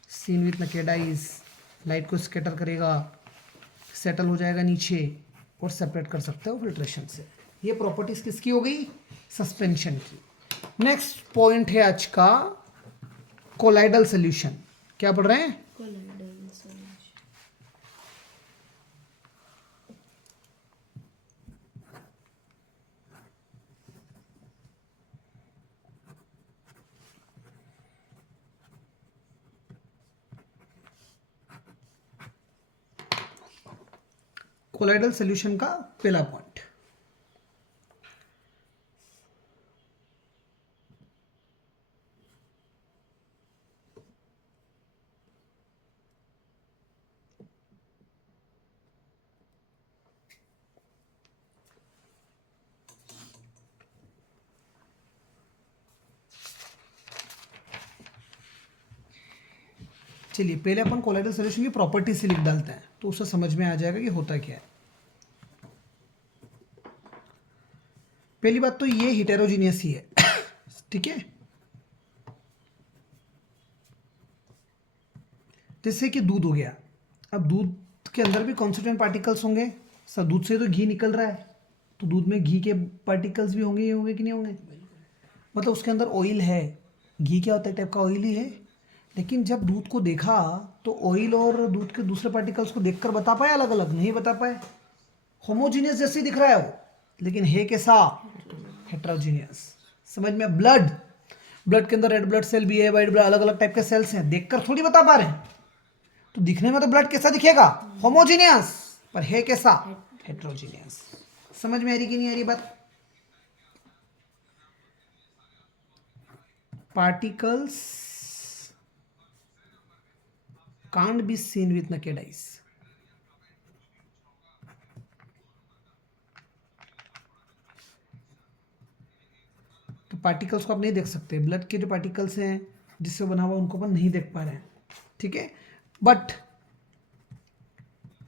scene with naked eyes, light को स्कैटर करेगा, सेटल हो जाएगा नीचे, और सेपरेट कर सकते हो फिल्ट्रेशन से। ये प्रॉपर्टीज किसकी हो गई? सस्पेंशन की। नेक्स्ट पॉइंट है आज का कोलाइडल सोल्यूशन। क्या पढ़ रहे हैं? कोलाइडल सोल्यूशन का पहला पॉइंट, चलिए पहले अपन कोलाइडल सोल्यूशन की प्रॉपर्टी से लिख डालते हैं तो उससे समझ में आ जाएगा कि होता क्या है। पहली बात तो ये हेटेरोजीनियस ही है, ठीक है? जैसे कि दूध हो गया, अब दूध के अंदर भी कॉन्स्टिट्यूएंट पार्टिकल्स होंगे। सर दूध से तो घी निकल रहा है, तो दूध में घी के पार्टिकल्स भी होंगे, ये होंगे कि नहीं होंगे? मतलब उसके अंदर ऑयल है, घी क्या होता है? टाइप का ऑयल ही है। लेकिन जब दूध को देखा तो ऑयल और दूध के दूसरे पार्टिकल्स को देखकर बता पाए? अलग अलग नहीं बता पाए। होमोजीनियस जैसे दिख रहा है वो, लेकिन है कैसा? हेट्रोजीनियस। समझ में? ब्लड, ब्लड के अंदर रेड ब्लड सेल भी है, वाइट ब्लड, अलग अलग टाइप के सेल्स हैं, देखकर थोड़ी बता पा रहे हैं। तो दिखने में तो ब्लड कैसा दिखेगा? होमोजीनियस, पर है कैसा? हेट्रोजीनियस। समझ में आ रही कि नहीं आ रही बात? Particles can't be seen with naked eyes. तो पार्टिकल्स को आप नहीं देख सकते, ब्लड के जो पार्टिकल्स हैं जिससे बना हुआ उनको अपन नहीं देख पा रहे हैं, ठीक है, but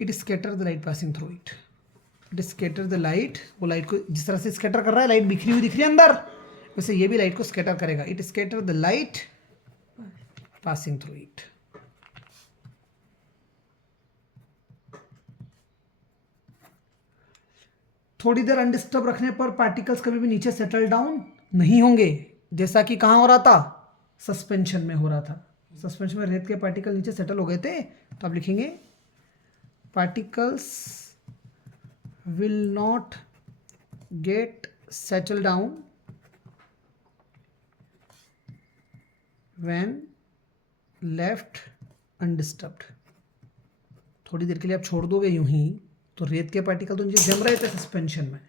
it scatter the light passing through it. It scatter the light, वो लाइट को जिस तरह से स्कैटर कर रहा है, लाइट बिखरी हुई दिख रही है अंदर, वैसे ये भी लाइट को स्कैटर करेगा। It scatter the light passing through it. थोड़ी देर अनडिस्टर्ब रखने पर पार्टिकल्स कभी भी नीचे सेटल डाउन नहीं होंगे, जैसा कि कहाँ हो रहा था, सस्पेंशन में हो रहा था। सस्पेंशन में रेत के पार्टिकल नीचे सेटल हो गए थे, तो आप लिखेंगे particles will not gate settle down when left undisturbed. थोड़ी देर के लिए आप छोड़ दोगे यूं ही तो रेत के पार्टिकल तो नीचे जम रहे थे सस्पेंशन में,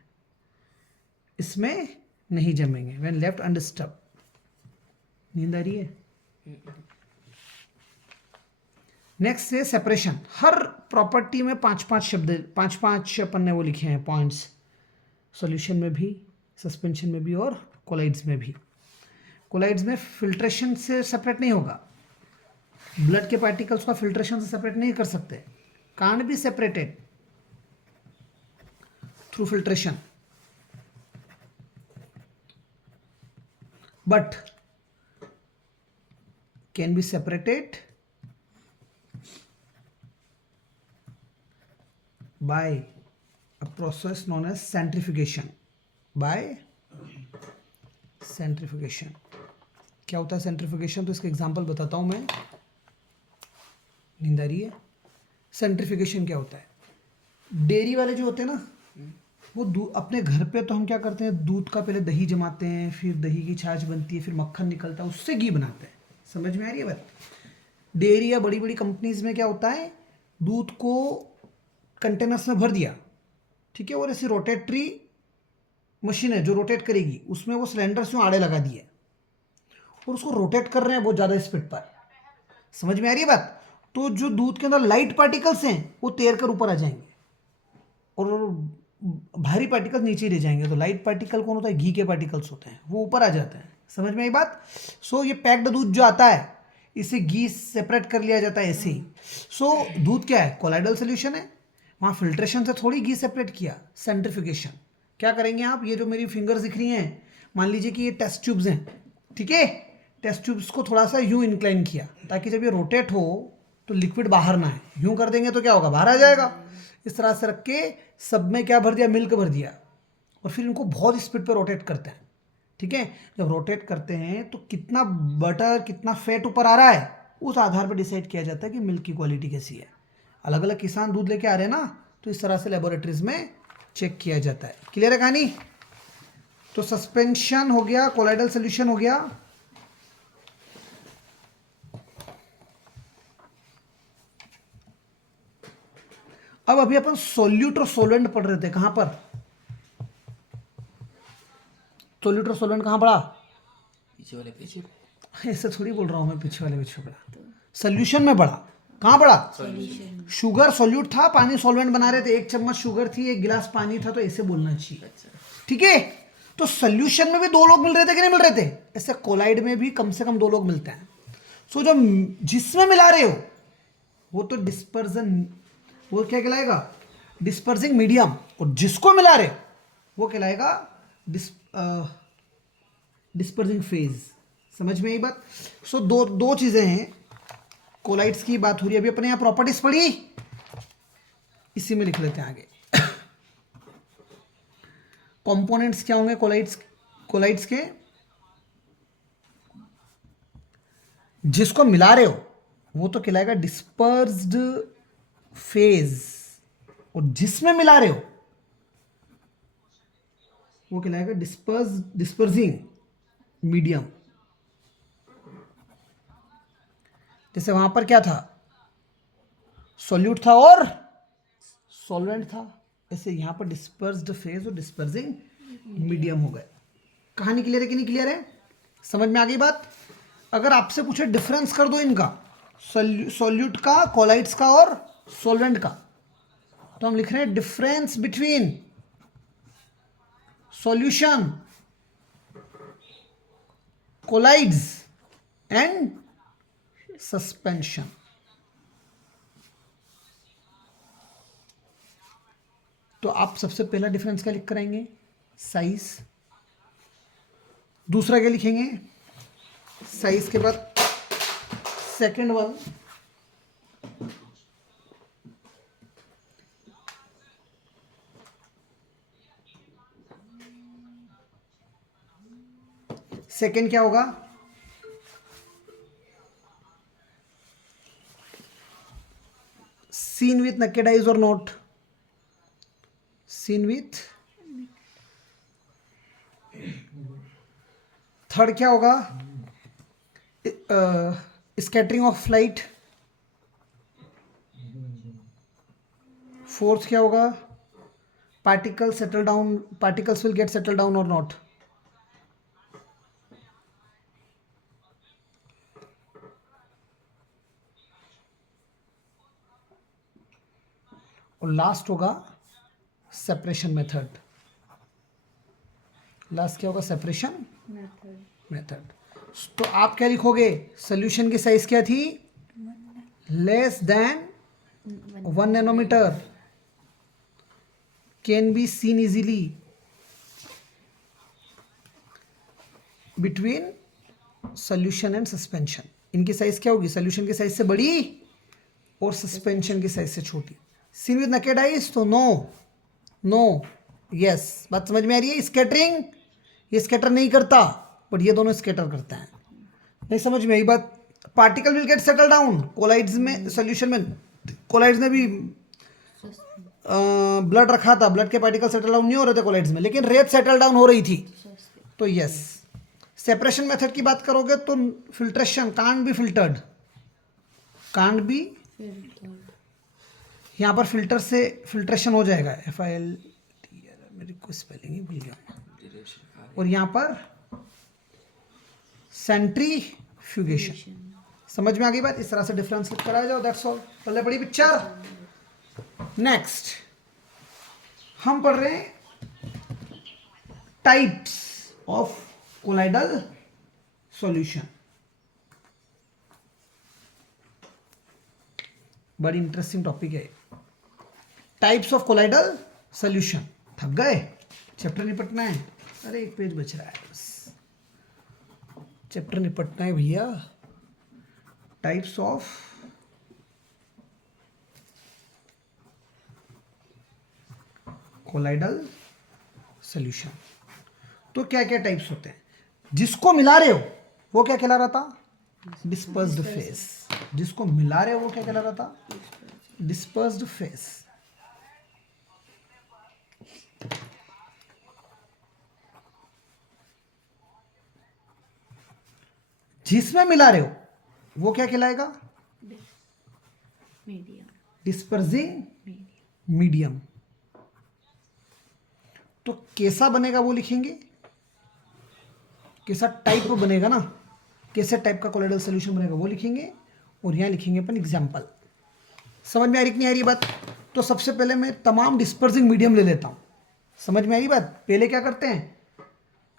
इसमें नहीं जमेंगे। When left undisturbed. नींद आ रही है? नेक्स्ट है सेपरेशन। हर प्रॉपर्टी में 5-5 शब्द, 5-5 अपन ने वो लिखे हैं पॉइंट्स, सॉल्यूशन में भी, सस्पेंशन में भी और कोलाइड्स में भी। कोलाइड्स में फिल्ट्रेशन से सेपरेट नहीं होगा, ब्लड के पार्टिकल्स को फिल्ट्रेशन से सेपरेट नहीं कर सकते, can't be separated through filtration, but can be separated by a process known as centrifugation. By centrifugation. क्या होता है सेंट्रीफ्यूगेशन? तो इसका एग्जांपल बताता हूं मैं। नींद आ रही है? सेंट्रीफ्यूगेशन क्या होता है? डेयरी वाले जो होते हैं ना, वो अपने घर पे तो हम क्या करते हैं, दूध का पहले दही जमाते हैं, फिर दही की छाछ बनती है, फिर मक्खन निकलता है, उससे घी बनाते हैं। समझ में आ रही है बात? डेयरी या बड़ी बड़ी कंपनीज में क्या होता है, दूध को कंटेनर्स में भर दिया, ठीक है, और ऐसी रोटेटरी मशीन है जो रोटेट करेगी, उसमें वो सिलेंडर से आड़े लगा दिए और उसको रोटेट कर रहे हैं बहुत ज़्यादा स्पीड पर। समझ में आ रही है बात? तो जो दूध के अंदर लाइट पार्टिकल्स हैं वो तैर कर ऊपर आ जाएंगे और भारी पार्टिकल्स नीचे रह जाएंगे। तो लाइट पार्टिकल कौन होता है? घी के पार्टिकल्स होते हैं, वो ऊपर आ जाते हैं। समझ में आई बात? सो ये पैक्ड दूध जो आता है, इसे घी सेपरेट कर लिया जाता है ऐसे ही। सो दूध क्या है? कोलाइडल सोल्यूशन है, वहाँ फिल्ट्रेशन से थोड़ी घी सेपरेट किया, सेंट्रीफ्यूगेशन। क्या करेंगे आप? ये जो मेरी फिंगर्स दिख रही हैं, मान लीजिए कि ये टेस्ट ट्यूब्स हैं, ठीक है, टेस्ट ट्यूब्स को थोड़ा सा यूं इंक्लाइन किया ताकि जब ये रोटेट हो तो लिक्विड बाहर ना आए। यूं कर देंगे तो क्या होगा? बाहर आ जाएगा। इस तरह से रख के सब में क्या भर दिया? मिल्क भर दिया, और फिर इनको बहुत स्पीड पे रोटेट करते हैं, ठीक है। जब रोटेट करते हैं तो कितना बटर, कितना फैट ऊपर आ रहा है, उस आधार पर डिसाइड किया जाता है कि मिल्क की क्वालिटी कैसी है। अलग अलग किसान दूध लेके आ रहे हैं ना, तो इस तरह से लेबोरेटरीज में चेक किया जाता है। क्लियर है कहानी? तो सस्पेंशन हो गया, कोलाइडल सोल्यूशन हो गया। अब अभी अपन सोल्यूट और सोलेंट पढ़ रहे थे। कहां पर? सोल्यूट और सोलेंट कहां पढ़ा? पीछे वाले पीछे। ऐसे थोड़ी बोल रहा हूं मैं, पीछे वाले पीछे पढ़ा, सोल्यूशन में पढ़ा। कहां पढ़ा? शुगर सोल्यूट था, पानी सॉल्वेंट बना रहे थे, 1 चम्मच शुगर थी, 1 गिलास पानी था, तो ऐसे बोलना चाहिए, ठीक है। तो सोल्यूशन में भी 2 लोग मिल रहे थे कि नहीं मिल रहे थे? ऐसे कोलाइड में भी कम से कम 2 लोग मिलते हैं। सो जो जिसमें मिला रहे हो वो तो डिस्पर्जन, वो क्या कहलाएगा? Dispersing medium. और जिसको मिला रहे वो कहलाएगा डिस्पर्सिंग फेज। समझ में आई बात? सो दो चीजें हैं। कोलाइड्स की बात हो रही है, अभी अपने यहां प्रॉपर्टीज पढ़ी, इसी में लिख लेते हैं आगे। कंपोनेंट्स क्या होंगे कोलाइड्स के? जिसको मिला रहे हो वो तो कहलाएगा डिस्पर्स्ड फेज, और जिसमें मिला रहे हो वो कहलाएगा डिस्पर्सिंग मीडियम। जैसे वहां पर क्या था? सॉल्यूट था और सॉल्वेंट था, ऐसे यहां पर डिस्पर्स्ड फेज और डिस्पर्सिंग मीडियम हो गए। कहानी क्लियर है कि नहीं क्लियर है? समझ में आ गई बात? अगर आपसे पूछे डिफरेंस कर दो इनका, सॉल्यूट का, कोलाइड्स का और सॉल्वेंट का। तो हम लिख रहे हैं difference between solution, colloids and suspension. तो आप सबसे पहला डिफरेंस क्या लिख कर आएंगे? साइज। दूसरा क्या लिखेंगे? साइज के बाद सेकंड वन सेकंड क्या होगा? Seen with naked eyes or not? Seen with. Third क्या होगा? Scattering of light. फोर्थ क्या होगा? Particle settle down, particles will get settle down or not? और लास्ट होगा सेपरेशन मेथड। लास्ट क्या होगा? Separation method. तो आप क्या लिखोगे? सॉल्यूशन की साइज क्या थी? Less than 1 nanometer, can be seen easily between solution and suspension. इनकी साइज क्या होगी? सॉल्यूशन की साइज से बड़ी और सस्पेंशन की साइज से छोटी। सीन विद नकेड आइज तो नो, नो, यस। बात समझ में आ रही है? स्कैटरिंग, ये स्कैटर नहीं करता, बट ये दोनों स्कैटर करते हैं। नहीं समझ में आई बात? Particle will get settle down. Colloids में, सॉल्यूशन में कोलाइड्स ने भी ब्लड रखा था, ब्लड के पार्टिकल सेटल डाउन नहीं हो रहे थे कोलाइड्स में, लेकिन रेत सेटल डाउन हो रही थी। तो यस। सेपरेशन मेथड की बात करोगे तो filtration can't be filtered, can't be. यहाँ पर फिल्टर से फिल्ट्रेशन हो जाएगा, FIL, मेरी कोई स्पेलिंग ही भूल गया। और यहाँ पर सेंट्रीफ्यूगेशन। समझ में आ गई बात? इस तरह से डिफरेंस लिख कर आ जाओ, दैट्स ऑल। पहले बड़ी पिक्चर। नेक्स्ट हम पढ़ रहे हैं टाइप्स ऑफ कोलाइडल सॉल्यूशन। बड़ी इंटरेस्टिंग टॉपिक है। Types of colloidal solution. थक गए? चैप्टर निपटना है। अरे एक पेज बच रहा है बस, चैप्टर निपटना है भैया। Types of colloidal solution. तो क्या क्या टाइप्स होते हैं? जिसको मिला रहे हो वो क्या कहला रहा था? Dispersed phase. जिसको मिला रहे हो वो क्या कहला रहा था? Dispersed phase. जिसमें मिला रहे हो वो क्या कहलाएगा? मीडियम। Dispersing medium. तो कैसा बनेगा वो लिखेंगे, कैसा टाइप बनेगा ना, कैसे टाइप का कोलाइडल सॉल्यूशन बनेगा वो लिखेंगे। और यहां लिखेंगे अपन एग्जांपल। समझ में आ रही कि नहीं आ रही बात? तो सबसे पहले मैं तमाम डिस्पर्सिंग मीडियम ले लेता हूं। समझ में आ रही बात? पहले क्या करते हैं?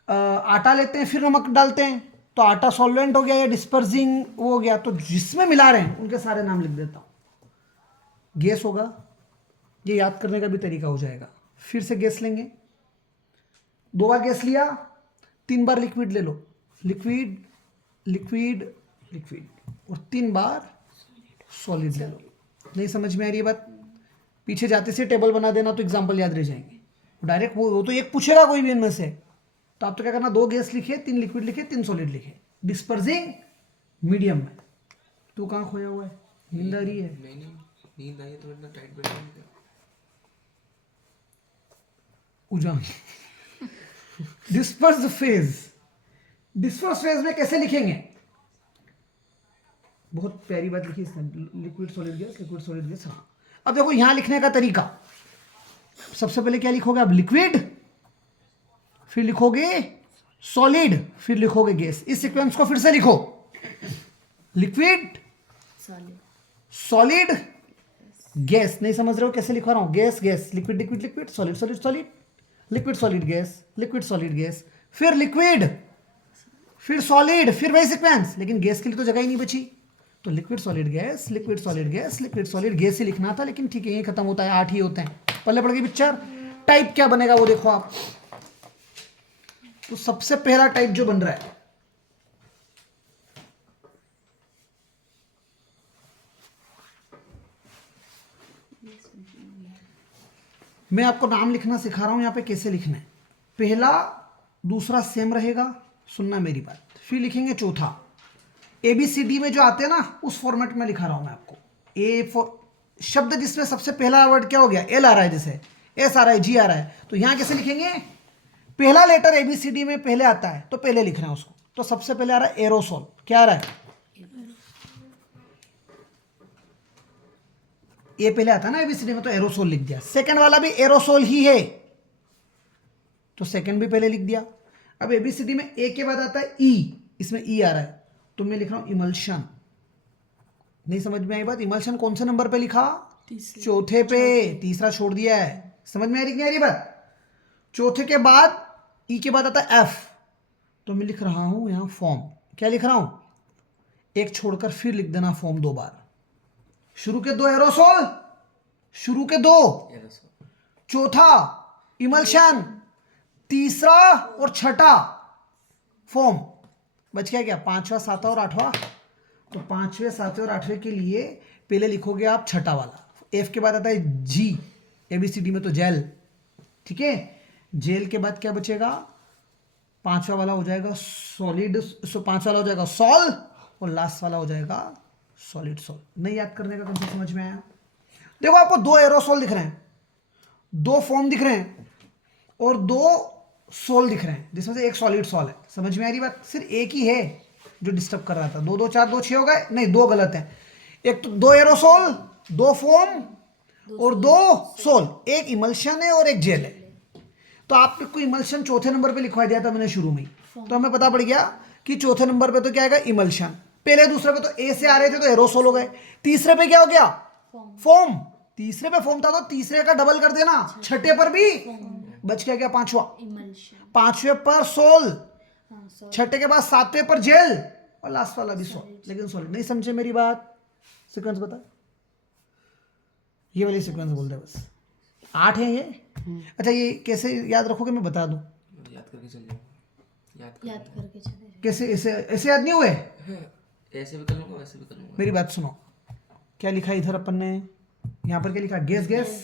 आटा लेते हैं, फिर नमक डालते हैं, तो आटा सॉल्वेंट हो गया या डिस्पर्सिंग वो हो गया। तो जिसमें मिला रहे हैं उनके सारे नाम लिख देता हूं। गैस होगा, ये याद करने का भी तरीका हो जाएगा। फिर से गैस लेंगे, 2 बार गैस लिया, 3 बार लिक्विड ले लो, लिक्विड लिक्विड लिक्विड, और 3 बार सॉलिड ले लो। नहीं समझ में आ रही है बात? पीछे जाते से टेबल बना देना तो एग्जाम्पल याद रह जाएंगे। डायरेक्ट वो तो एक पूछेगा कोई भी इनमें से, तो आप तो क्या करना, 2 गैस लिखे, 3 लिक्विड लिखे, 3 सॉलिड लिखे, डिस्पर्सिंग मीडियम में। तू कहाँ खोया हुआ है? नींद आ रही है? नहीं, नींद आई तो इतना टाइट बैठा नहीं था। उजान। Dispersed phase. डिस्पर्स फेज में कैसे लिखेंगे? बहुत प्यारी बात लिखी इसने, liquid solid gas, liquid solid gas. हाँ, अब देखो यहां लिखने का तरीका। सबसे पहले क्या लिखोगे आप? लिक्विड, फिर लिखोगे सॉलिड, फिर लिखोगे गैस। इस सीक्वेंस को फिर से लिखो। लिक्विड, सॉलिड गैस, नहीं समझ रहे हो कैसे लिखवा रहा हूं? Gas gas, liquid liquid liquid, solid solid solid, liquid solid gas, liquid solid gas, फिर लिक्विड, फिर सॉलिड, फिर वही सीक्वेंस, लेकिन गैस के लिए तो जगह ही नहीं बची, तो liquid solid gas, liquid solid gas, liquid solid gas ही लिखना था, लेकिन ठीक है यही खत्म होता है, 8 ही होते हैं। पहले पढ़ गई पिक्चर। टाइप क्या बनेगा वो देखो आप। तो सबसे पहला टाइप जो बन रहा है, मैं आपको नाम लिखना सिखा रहा हूं यहां पे कैसे लिखना है। पहला दूसरा सेम रहेगा, सुनना मेरी बात, फिर लिखेंगे चौथा। ABCD में जो आते हैं ना उस फॉर्मेट में लिखा रहा हूं मैं आपको। ए फॉर शब्द जिसमें सबसे पहला वर्ड क्या हो गया, L आ रहा है, जैसे S आ रहा है, G आ रहा है, तो यहां कैसे लिखेंगे? पहला लेटर ABCD में पहले आता है तो पहले लिखना है उसको। तो सबसे पहले आ रहा है एरोसोल, क्या आ रहा है? ये पहले आता है ना ABCD में, तो एरोसोल लिख दिया। सेकंड वाला भी एरोसोल ही है तो सेकंड भी पहले लिख दिया। अब ABCD में A के बाद आता है E, इसमें E आ रहा है तो मैं लिख रहा हूं इमल्शन। नहीं समझ में आई बात? इमल्शन कौन से नंबर पे लिखा? चौथे पे, तीसरा छोड़ दिया है। समझ में आ रही कि नहीं आ रही बात? चौथे के बाद E के बाद आता है F, तो मैं लिख रहा हूं यहां फॉर्म। क्या लिख रहा हूं? एक छोड़कर फिर लिख देना फॉर्म 2 बार। शुरू के 2 एरोसोल, शुरू के 2, चौथा इमल्शन, तीसरा और छठा फॉर्म। बच गया क्या? 5वां 7वां और 8वां। तो 5वें 7वें और 8वें के लिए पहले लिखोगे आप छठा वाला। F के बाद आता है G, ABCD में तो जेल, ठीक है। जेल के बाद क्या बचेगा? 5वां वाला हो जाएगा सॉलिड, 5वां वाला हो जाएगा सॉल, और लास्ट वाला हो जाएगा सॉलिड सोल। नहीं याद करने का कंसेप्ट समझ में आया? देखो आपको 2 एरोसोल दिख रहे हैं, 2 फॉर्म दिख रहे हैं और 2 सोल दिख रहे हैं, जिसमें से एक सॉलिड सोल है। समझ में आ रही बात? सिर्फ एक ही है जो डिस्टर्ब कर रहा था। 2 2 4 2 6 हो गए? नहीं, 2 गलत है। एक तो 2 एरोसोल, 2 फॉर्म और 2 सोल, एक इमल्शन है और एक जेल है। तो आपको इमल्शन चौथे नंबर पे लिखवा दिया था मैंने शुरू में, तो हमें पता पड़ गया कि चौथे नंबर पे तो क्या आएगा? इमल्शन। पहले दूसरे पे तो ए से आ रहे थे तो एरोसोल हो गए। तीसरे पे क्या हो गया? फॉर्म। तीसरे पे फॉर्म था तो तीसरे का डबल कर देना, छठे पर भी बच क्या? 5वां। 5वें पर सोल, छठे के बाद 7वें पर जेल, और लास्ट वाला भी सोल, लेकिन सॉलिड। नहीं समझे मेरी बात? सीक्वेंस बता, ये वाली सीक्वेंस बोल दे बस। 8 है ये। अच्छा, ये कैसे याद रखोगे मैं बता दूं। याद करके चल जाओ, याद करके चले। कैसे? ऐसे ऐसे याद नहीं हुए? ऐसे भी कर लूंगा, वैसे भी कर लूंगा। मेरी बात सुनो, क्या लिखा इधर अपन ने? यहाँ पर क्या लिखा? Gas gas,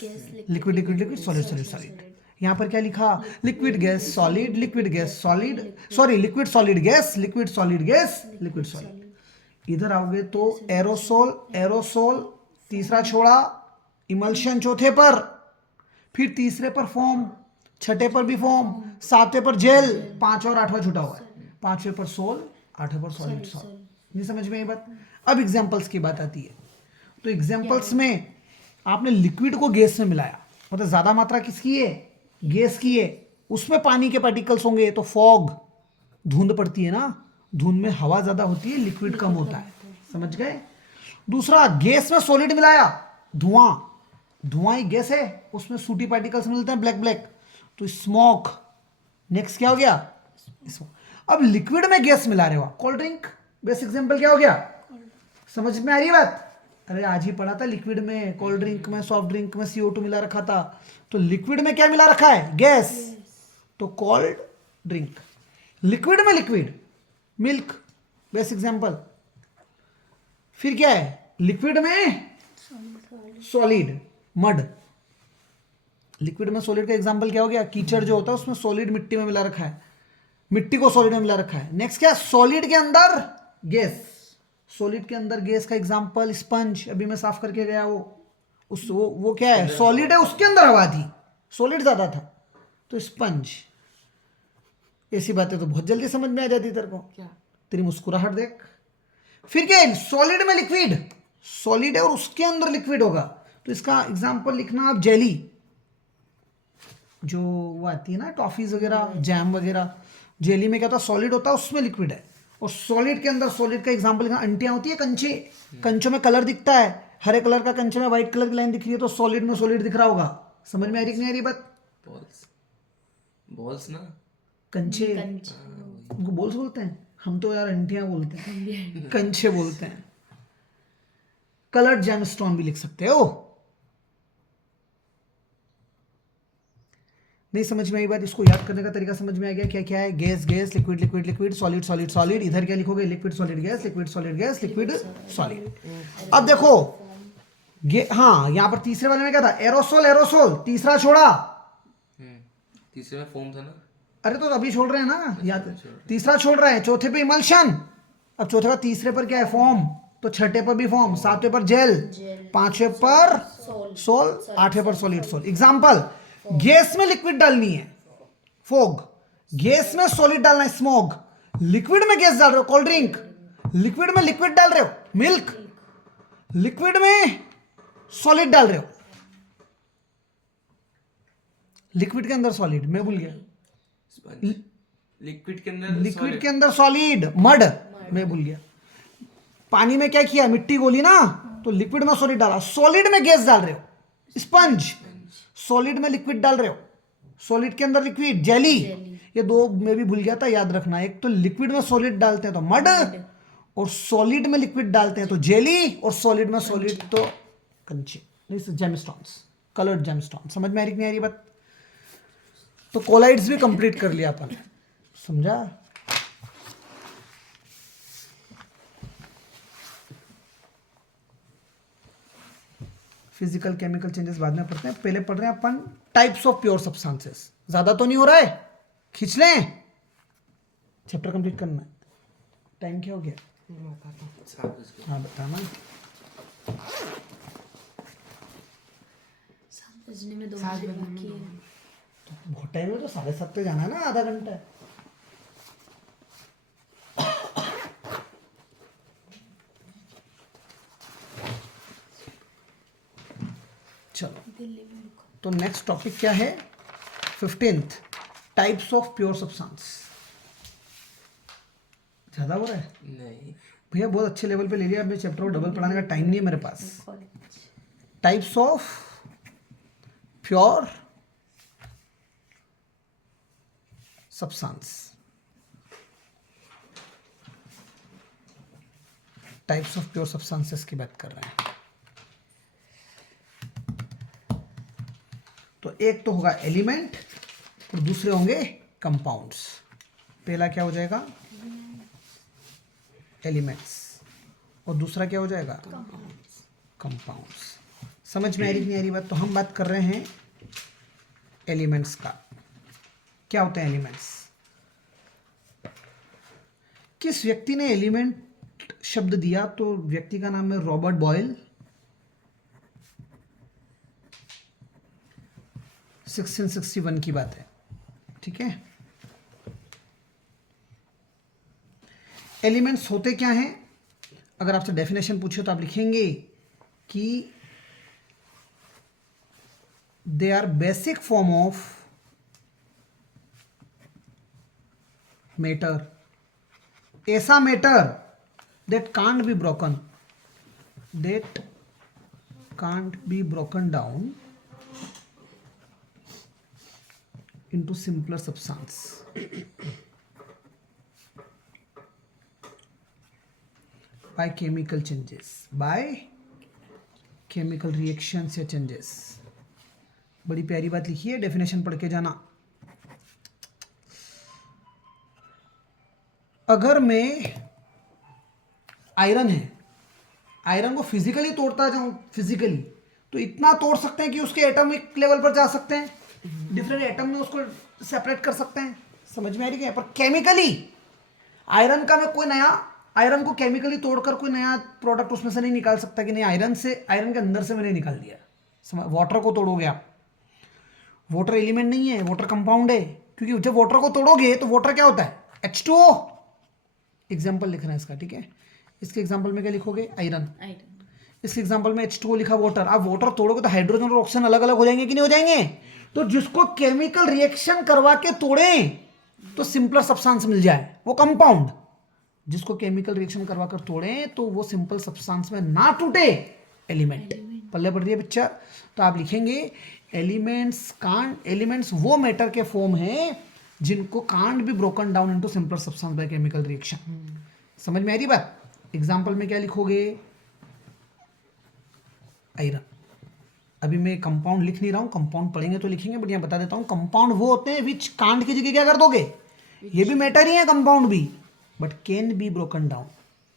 liquid liquid liquid, solid solid solid. यहाँ पर क्या लिखा? Liquid gas solid, liquid gas solid, sorry liquid solid gas, liquid solid gas, liquid solid. इधर आओगे तो एरोसोल, एरोसोल, तीसरा छोड़ा इमल्शन चौथे पर, फिर तीसरे पर फॉर्म, छठे पर भी फॉर्म, 7वें पर जेल, 5वां और 8वां छूटा हुआ है। 5वें पर सोल, 8वें पर सॉलिड सोल। नहीं समझ में ये बात? अब एग्जाम्पल्स की बात आती है। तो एग्जाम्पल्स में आपने लिक्विड को गैस में मिलाया, मतलब ज्यादा मात्रा किसकी है? गैस की है। उसमें पानी के पार्टिकल्स होंगे तो फॉग, धुंध पड़ती है ना, धुंध में हवा ज्यादा होती है, लिक्विड कम होता है। समझ गए? दूसरा, गैस में सॉलिड मिलाया, धुआं, धुआं ही गैस है, उसमें सूटी पार्टिकल्स मिलते हैं ब्लैक ब्लैक, तो स्मोक। नेक्स्ट क्या हो गया? स्मोक। अब लिक्विड में गैस मिला रहे हो, कोल्ड ड्रिंक बेस्ट एग्जांपल क्या हो गया? समझ में आ रही बात? अरे आज ही पढ़ा था, लिक्विड में, कोल्ड ड्रिंक में, सॉफ्ट ड्रिंक में CO2 मिला रखा था, तो लिक्विड में क्या मिला रखा है? गैस, तो कोल्ड ड्रिंक। लिक्विड में लिक्विड, मिल्क बेस्ट एग्जांपल। फिर क्या है? लिक्विड में सॉलिड, मड। लिक्विड में सॉलिड का एग्जांपल क्या हो गया? कीचड़ जो होता है उसमें सॉलिड मिट्टी में मिला रखा है, मिट्टी को सॉलिड में मिला रखा है। नेक्स्ट क्या? सॉलिड के अंदर गैस, सॉलिड के अंदर गैस का एग्जांपल स्पंज, अभी मैं साफ करके गया वो क्या है? सॉलिड है, उसके अंदर हवा थी, सॉलिड ज्यादा था, तो स्पंज। ऐसी बातें तो बहुत जल्दी समझ में आ जाती तेरे को। क्या? तेरी मुस्कुराहट देख। फिर क्या है? सॉलिड में लिक्विड, सॉलिड है और उसके अंदर लिक्विड होगा, तो इसका एग्जांपल लिखना आप जेली, जो वो आती है ना टॉफीज वगैरह, जैम वगैरह। जेली में क्या होता है? सॉलिड होता है, उसमें लिक्विड है। और सॉलिड के अंदर सॉलिड का एग्जांपल अंटियां होती है, कंचे, कंचों में कलर दिखता है, हरे कलर का कंचे में व्हाइट कलर की लाइन दिख रही है, तो सॉलिड में सॉलिड दिख रहा होगा। समझ में आ रही कि नहीं आ रही बात? बॉल्स, बॉल्स ना। कंचे कंच उनको बॉल्स बोलते हैं, हम तो यार अंटियां बोलते हैं, कंचे बोलते हैं। कलर्ड जेमस्टोन भी लिख सकते हो। नहीं समझ में आई बात? इसको याद करने का तरीका समझ में आ गया? क्या क्या है? Gas gas, liquid liquid liquid, solid solid solid. इधर क्या लिखोगे? Liquid solid gas, liquid solid gas, liquid solid. अब देखो हाँ, यहां पर तीसरे वाले में क्या था? एरोसोल एरोसोल, तीसरा छोड़ा। तीसरे में फोम था ना। अरे तो अभी छोड़ रहे हैं ना, याद, तीसरा छोड़ रहे हैं, चौथे पे इमल्शन। अब चौथे का तीसरे पर क्या है? फॉर्म। तो छठे पर भी फॉर्म, सातवें पर जेल, पांचवें पर सोल, आठवें पर सॉलिड सोल। एग्जाम्पल, गैस में लिक्विड डालनी है, फोग। गैस में सॉलिड डालना है, स्मोग। लिक्विड में गैस डाल रहे हो, कोल्ड ड्रिंक। लिक्विड में लिक्विड डाल रहे हो, मिल्क। लिक्विड में सॉलिड डाल रहे हो, लिक्विड के अंदर सॉलिड, मैं भूल गया। लिक्विड के अंदर लिक्विड के अंदर सॉलिड, मड, मैं भूल गया। पानी में क्या किया? मिट्टी गोली ना, तो लिक्विड में सॉलिड डाला। सॉलिड में गैस डाल रहे हो, स्पंज। सॉलिड में लिक्विड डाल रहे हो, सॉलिड के अंदर लिक्विड, जेली। ये दो मैं भी भूल गया था, याद रखना। एक तो लिक्विड में सॉलिड डालते हैं तो मड, और सॉलिड में लिक्विड डालते हैं तो जेली, और सॉलिड में सॉलिड तो कंचे, जेमस्टोन्स, कलर्ड जेमस्टोन। समझ में आ रही कि नहीं आ रही बात? तो कोलाइड्स भी कंप्लीट कर लिया अपन, समझा? फिजिकल केमिकल चेंजेस बाद में पढ़ते हैं, पहले पढ़ रहे हैं अपन टाइप्स ऑफ प्योर सब्सटेंसेस। ज्यादा तो नहीं हो रहा है, खींच लें, चैप्टर कंप्लीट करना है। टाइम क्या हो गया? हाँ बताना। 7 बजने में 2 घंटे बाकी है। तो बहुत टाइम है, तो 7:30 पे जाना है ना, आधा घंटा है। चलो, दिल्ली में रुको। तो नेक्स्ट टॉपिक क्या है? 15th, types of pure substance. ज्यादा हो रहा है नहीं। भैया, बहुत अच्छे लेवल पे ले लिया। अब मैं चैप्टर को डबल पढ़ाने का टाइम नहीं है मेरे पास। Types of pure substance, types of pure substances की बात कर रहे हैं। तो एक तो होगा एलिमेंट और दूसरे होंगे कंपाउंड्स। पहला क्या हो जाएगा? एलिमेंट्स, और दूसरा क्या हो जाएगा? कंपाउंड्स। समझ में आ रही नहीं आ रही बात? तो हम बात कर रहे हैं एलिमेंट्स का। क्या होते हैं एलिमेंट्स? किस व्यक्ति ने एलिमेंट शब्द दिया? तो व्यक्ति का नाम है रॉबर्ट बॉयल। 1661 की बात है, ठीक है। एलिमेंट्स होते क्या हैं? अगर आपसे डेफिनेशन पूछे तो आप लिखेंगे कि they are basic form of matter, ऐसा matter that can't be broken, that can't be broken down into simpler substance by chemical changes, by chemical reactions या changes। बड़ी प्यारी बात लिखी है, डेफिनेशन पढ़ के जाना। अगर मैं आयरन है, आयरन को फिजिकली तोड़ता जाऊं, फिजिकली, तो इतना तोड़ सकते हैं कि उसके एटॉमिक लेवल पर जा सकते हैं, डिफरेंट एटम में उसको सेपरेट कर सकते हैं। समझ में आ रही है? पर केमिकली आयरन का मैं कोई नया, आयरन को केमिकली तोड़कर कोई नया प्रोडक्ट उसमें से नहीं निकाल सकता कि नहीं आयरन से, आयरन के अंदर से मैंने निकाल दिया। वाटर को तोड़ोगे आप, वाटर एलिमेंट नहीं है, वाटर कंपाउंड है। क्योंकि जब वाटर को तोड़ोगे तो वाटर क्या होता है? H2O। एग्जाम्पल लिखना है इसका, ठीक है। इसके एग्जाम्पल में क्या लिखोगे? आयरन। इस एग्जाम्पल में H2O लिखा, वाटर। आप वाटर तोड़ोगे तो हाइड्रोजन और ऑक्सीजन अलग अलग हो जाएंगे कि नहीं हो जाएंगे? तो जिसको केमिकल रिएक्शन करवा के तोड़े तो सिंपलर सब्सटेंस मिल जाए, वो कंपाउंड। जिसको केमिकल रिएक्शन करवा कर तोड़ें तो वो सिंपल सब्सटेंस में ना टूटे, एलिमेंट। पल्ले पढ़ रही है पिक्चर, तो आप लिखेंगे एलिमेंट्स वो मैटर के फॉर्म हैं जिनको can't be broken down into simple substance by chemical reaction. समझ में आ रही बात? एग्जांपल में क्या लिखोगे? आयरन। अभी मैं कंपाउंड लिख नहीं रहा हूँ, कंपाउंड पढ़ेंगे तो लिखेंगे, बट यहाँ बता देता हूँ कंपाउंड वो होते हैं विच कांट की जगह क्या कर दोगे, ये भी मैटर ही है कंपाउंड भी, but can be broken down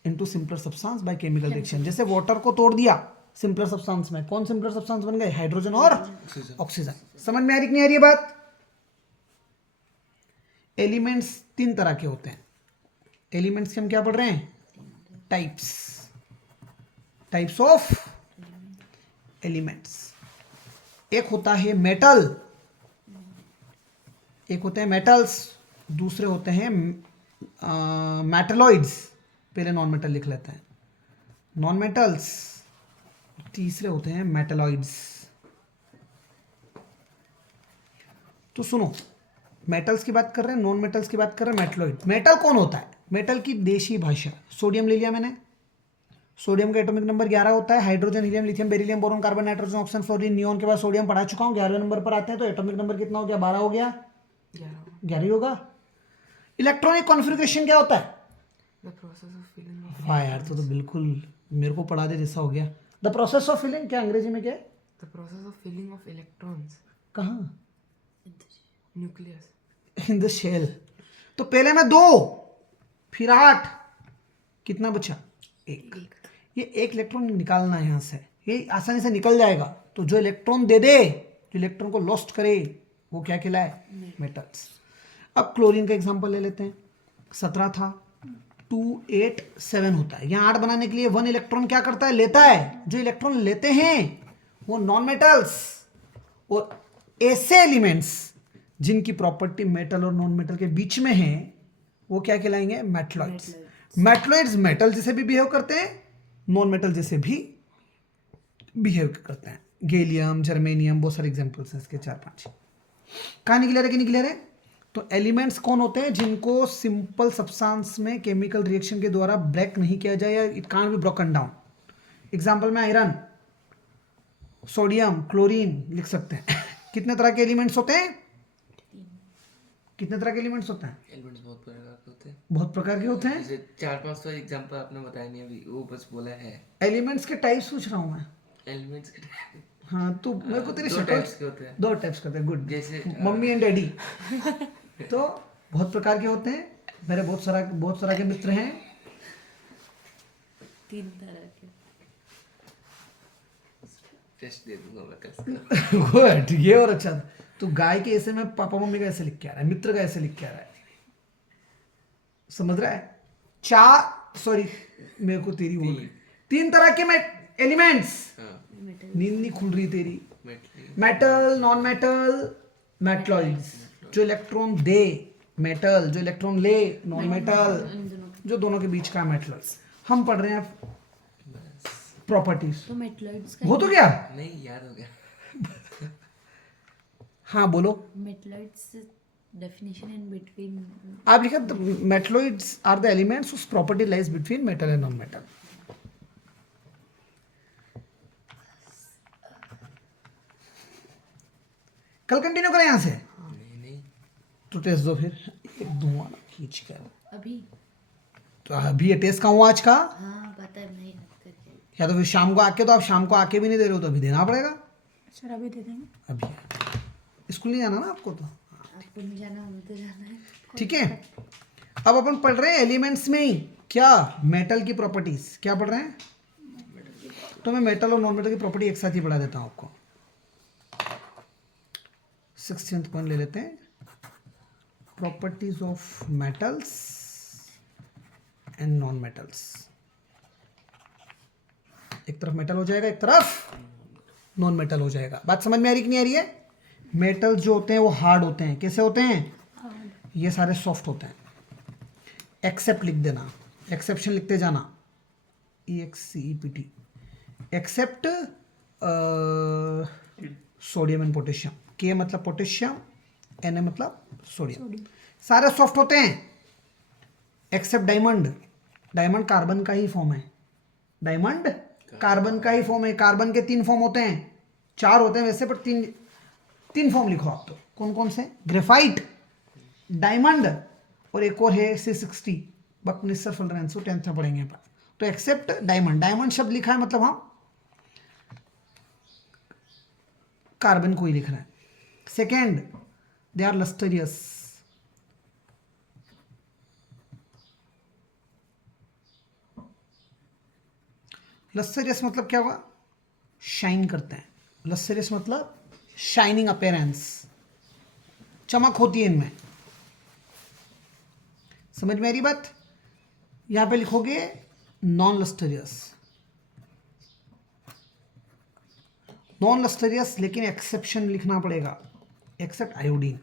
into simpler substance by chemical reaction. जैसे वाटर को तोड़ दिया सिंपलर सब्सटेंस में, कौन सिंपलर सब्सटेंस बन गए? हाइड्रोजन और ऑक्सीजन। समझ में आ रही कि नहीं आ रही है बात? एलिमेंट्स 3 तरह के होते हैं। एलिमेंट्स के हम क्या पढ़ रहे हैं? Types of elements. एक होता है मेटल, एक होते हैं मेटल्स, दूसरे होते हैं मेटलॉइड्स। पहले नॉन मेटल लिख लेते हैं, नॉन मेटल्स। तीसरे होते हैं मेटलॉइड्स। तो सुनो, मेटल्स की बात कर रहे हैं, नॉन मेटल्स की बात कर रहे हैं, मेटलॉइड। मेटल कौन होता है? मेटल की देशी भाषा, सोडियम ले लिया मैंने, सोडियम का एटॉमिक नंबर 11 होता है। Hydrogen, helium, lithium, beryllium, boron, carbon, nitrogen, oxygen, fluorine, neon के बाद सोडियम पढ़ा चुका हूँ। 11वें नंबर पर आते हैं तो एटॉमिक नंबर कितना हो गया? 12 हो गया, 11 ही होगा। इलेक्ट्रॉनिक कॉन्फ़िगरेशन क्या होता है? The process of filling of वाह यार, तो बिल्कुल मेरे को पढ़ा दे जैसा हो गया। द प्रोसेस ऑफ फिलिंग, क्या अंग्रेजी में क्या है? the process of filling of electrons, कहाँ? nucleus. In the shell. तो पहले में 2, फिर 8, कितना बचा? 1। ये 1 इलेक्ट्रॉन निकालना है यहाँ से, ये आसानी से निकल जाएगा। तो जो इलेक्ट्रॉन दे दे, जो इलेक्ट्रॉन को लॉस्ट करे, वो क्या कहलाए? मेटल्स। अब क्लोरीन का एग्जांपल ले लेते हैं। 17 था, 2 8 7 होता है। यहाँ 8 बनाने के लिए 1 इलेक्ट्रॉन क्या करता है? लेता है। जो इलेक्ट्रॉन लेते हैं वो नॉन मेटल्स, और ऐसे एलिमेंट्स जिनकी प्रॉपर्टी मेटल और नॉन मेटल के बीच में है वो क्या कहलाएंगे? मेटलॉइड्स। मेटलॉइड्स मेटल जैसे भी बिहेव करते हैं, नॉन मेटल जैसे भी बिहेव करते हैं। गैलियम, जर्मेनियम, बहुत सारे एग्जांपल्स हैं इसके, 4-5। कहाँ निकले रहे कि निकले रहे? तो एलिमेंट्स कौन होते हैं जिनको सिंपल सब्सटेंस में केमिकल रिएक्शन के द्वारा ब्रेक नहीं किया जाए, या it can't be broken down. Example में आयरन, सोडियम, क्लोरीन लिख सकते हैं। कितने तरह के एलिमेंट्स होते हैं? कितने तरह के एलिमेंट्स होते हैं? एलिमेंट्स बहुत प्रकार के होते हैं। बहुत प्रकार के होते हैं। जैसे 4-5 तो एग्जांपल आपने बताया नहीं अभी, वो बस बोला है। एलिमेंट्स के टाइप्स पूछ रहा हूँ मैं। एलिमेंट्स के हाँ, तो मेरे को तेरी 2 टाइप्स के होते हैं। 2 टाइप्स करते हैं। गुड। जैसे मम्मी एंड डैडी। तो बहुत प्रकार के होते हैं। मेरे बहुत सारा के मित्र हैं। 3 तरह के। टेस्ट दे दूंगा मैं कल। गुड, ये और अच्छा था। तो गाय के ऐसे में पापा मम्मी का ऐसे लिख के आ रहा है, मित्र का ऐसे लिख के आ रहा है। समझ रहा है? सॉरी, मेरे को तेरी हो गई। 3 तरह के एलिमेंट्स। नींद नहीं खुल रही तेरी। Metal, non metal, metalloids. जो इलेक्ट्रॉन दे मेटल, जो इलेक्ट्रॉन ले नॉन मेटल, जो दोनों के बीच का मेटल्स। हम पढ़ रहे हैं प्रॉपर्टीज। तो मेटलॉइड्स का वो तो क्या? नहीं, याद हो गया। हाँ बोलो। Metalloids definition in between. आप लिखा metalloids are the elements whose property lies between metal and non-metal. कल कंटिन्यू करें यहाँ से? नहीं तो टेस्ट दो फिर, एक धुआं ना खींच कर। अभी तो अभी ये टेस्ट का हूँ आज का, हाँ पता है, नहीं याद करके। या तो फिर शाम को आके, तो आप शाम को आके भी नहीं दे रहे हो तो अभी देना पड़ेगा। सर अभी दे देंगे। अभी स्कूल नहीं जाना ना आपको, तो आपको नहीं जाना, हमें तो जाना है। ठीक है। अब अपन पढ़ रहे हैं एलिमेंट्स में ही क्या, मेटल की प्रॉपर्टीज। क्या पढ़ रहे हैं? तो मैं मेटल और नॉन मेटल की प्रॉपर्टी एक साथ ही पढ़ा देता हूँ आपको। 16th पॉइंट ले लेते हैं, properties of metals and non metals. एक तरफ मेटल हो जाएगा, एक तरफ नॉन मेटल हो जाएगा। बात समझ में आ रही कि नहीं आ रही है? मेटल जो होते हैं वो हार्ड होते हैं। कैसे होते हैं? ये सारे सॉफ्ट होते हैं। एक्सेप्ट लिख देना, एक्सेप्शन लिखते जाना, EXCEPT, except sodium and potassium. K मतलब पोटेशियम, Na मतलब सोडियम। सारे सॉफ्ट होते हैं एक्सेप्ट डायमंड, डायमंड कार्बन का ही फॉर्म है, डायमंड कार्बन का ही फॉर्म है। कार्बन के 3 फॉर्म होते हैं, 4 होते हैं वैसे, पर 3 फॉर्म लिखो आप। तो कौन कौन से? ग्रेफाइट, डायमंड और एक और है C60, बकनिस्टर फुलरेंसो, 10th में पढ़ेंगे अपन। तो एक्सेप्ट डायमंड, डायमंड शब्द लिखा है मतलब हम कार्बन को ही लिख रहे हैं। सेकेंड, दे आर लस्टरियस, लस्टरियस मतलब क्या हुआ? शाइन करते हैं। लस्टरियस मतलब शाइनिंग अपीयरेंस, चमक होती है इनमें। समझ में आ रही बात? यहां पे लिखोगे नॉन लस्टरियस, नॉन लस्टरियस, लेकिन एक्सेप्शन लिखना पड़ेगा, एक्सेप्ट आयोडीन।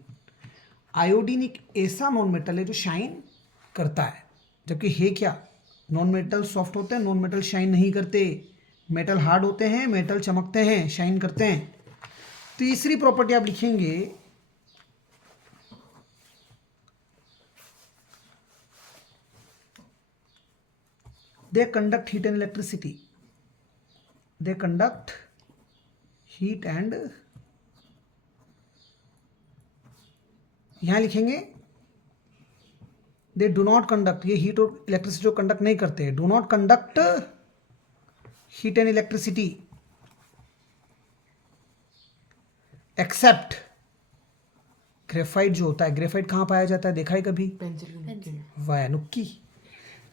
आयोडीन एक ऐसा नॉन मेटल है जो शाइन करता है, जबकि है क्या? नॉन मेटल सॉफ्ट होते हैं, नॉन मेटल शाइन नहीं करते। मेटल हार्ड होते हैं, मेटल चमकते हैं, शाइन करते हैं। तीसरी प्रॉपर्टी आप लिखेंगे they conduct heat and electricity, they conduct heat and, यहां लिखेंगे दे डू नॉट कंडक्ट, ये हीट और इलेक्ट्रिसिटी जो कंडक्ट नहीं करते, do not conduct heat and electricity except graphite. जो होता है ग्रेफाइट कहाँ पाया जाता है, देखा है कभी? पेंसिल की नुक्की में। वाह नुक्की।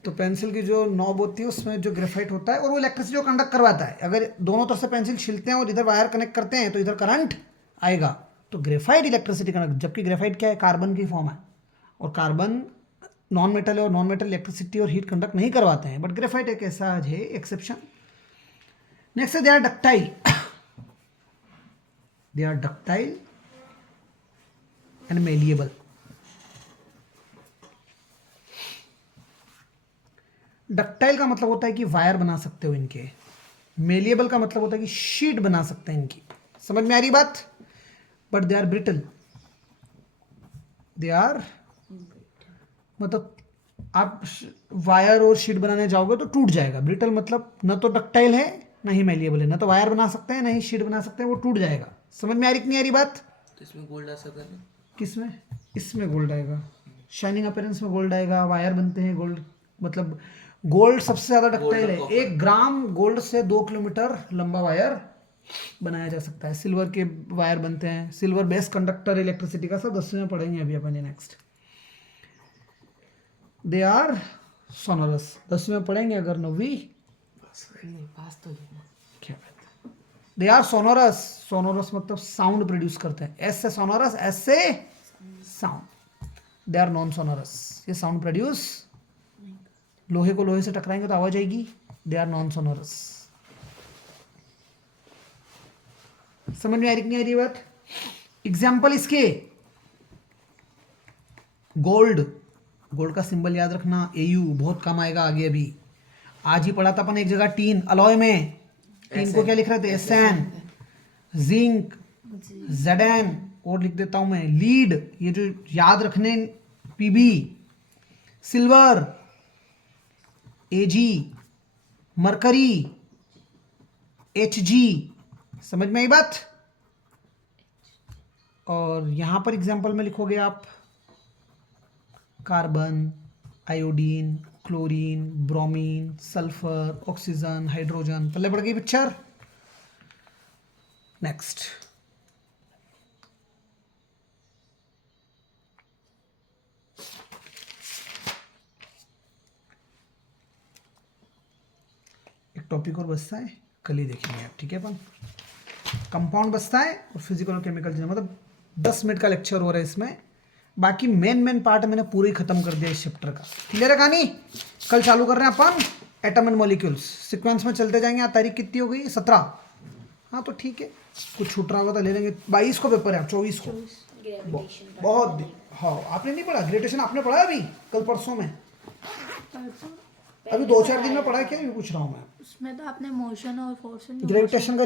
तो पेंसिल की जो नॉब होती है उसमें जो ग्रेफाइट होता है, और वो इलेक्ट्रिसिटी को कंडक्ट करवाता है। अगर दोनों तरफ से पेंसिल छिलते हैं और इधर वायर कनेक्ट करते हैं तो इधर करंट आएगा, तो ग्रेफाइट इलेक्ट्रिसिटी कनेक्ट। जबकि ग्रेफाइट क्या है? कार्बन की फॉर्म है, और कार्बन नॉन मेटल है, और नॉन मेटल इलेक्ट्रिसिटी और हीट कंडक्ट नहीं करवाते हैं, बट ग्रेफाइट एक ऐसा है exception. Next they are ductile, they are ductile and malleable. Ductile का मतलब होता है कि वायर बना सकते हो इनके, मेलिएबल का मतलब होता है कि शीट बना सकते हैं इनकी। समझ में आ रही बात? But they are brittle, they are मतलब आप वायर और शीट बनाने जाओगे तो टूट जाएगा। ब्रिटल मतलब न तो डक्टाइल है ना ही मेलिएबल है, ना तो वायर बना सकते हैं ना ही शीट बना सकते हैं, वो टूट जाएगा। समझ में आ रही कि नहीं आ रही बात? तो इसमें गोल्ड आ सकता है? किसमें? इसमें गोल्ड आएगा, शाइनिंग अपीयरेंस में गोल्ड आएगा, वायर बनते हैं गोल्ड, मतलब गोल्ड सबसे ज्यादा डक्टाइल है। 1 ग्राम गोल्ड से 2 किलोमीटर लंबा वायर बनाया जा सकता है। सिल्वर के वायर बनते हैं, सिल्वर बेस्ट कंडक्टर इलेक्ट्रिसिटी का, सब 10वीं में पढ़ेंगे अभी अपन। नेक्स्ट दे आर सोनोरस, 10वीं में पढ़ेंगे, अगर 9वीं नहीं पास तो नहीं। क्या बात है। दे आर सोनोरस, सोनोरस मतलब साउंड प्रोड्यूस करते हैं। एस से सोनोरस, एस से sound. They are non sonorous, ये साउंड प्रोड्यूस, लोहे को लोहे से टकराएंगे तो आवाज आएगी। They are non sonorous. समझ में आ रही नहीं आ रही बात? एग्जाम्पल इसके गोल्ड, गोल्ड का सिंबल याद रखना AU, बहुत कम आएगा आगे। अभी आज ही पढ़ा था अपन एक जगह टीन, अलॉय में टीन को क्या लिख रहे थे? SN। जिंक ZN, और लिख देता हूं मैं लीड, ये जो याद रखने PB। Silver AG, mercury HG। समझ में आई बात? और यहां पर एग्जांपल में लिखोगे आप carbon, iodine, chlorine, bromine, sulphur, oxygen, hydrogen. पहले पड़ गई पिक्चर। नेक्स्ट एक टॉपिक और बचता है, कल ही देखेंगे आप, ठीक है। अपन कंपाउंड बचता है और फिजिकल और केमिकल, मतलब 10 मिनट का लेक्चर हो रहा है इसमें। बाकी मेन पार्ट मैंने पूरा ही खत्म कर दिया इस चैप्टर का। क्लियर है कहानी? कल चालू कर रहे हैं अपन एटम एंड मॉलिक्यूल्स, सीक्वेंस में चलते जाएंगे। आज तारीख कितनी हो गई? 17। हाँ तो ठीक है, कुछ छूट रहा होगा तो ले लेंगे। 22 को पेपर है, 24 को। बहुत हाँ, आपने नहीं पढ़ा ग्रेविटेशन? आपने पढ़ा अभी कल परसों में? अभी 2-4 दिन में पढ़ा है क्या? ये पूछ रहा हूँ मैं। उसमें तो आपने मोशन और फोर्स ग्रेविटेशन का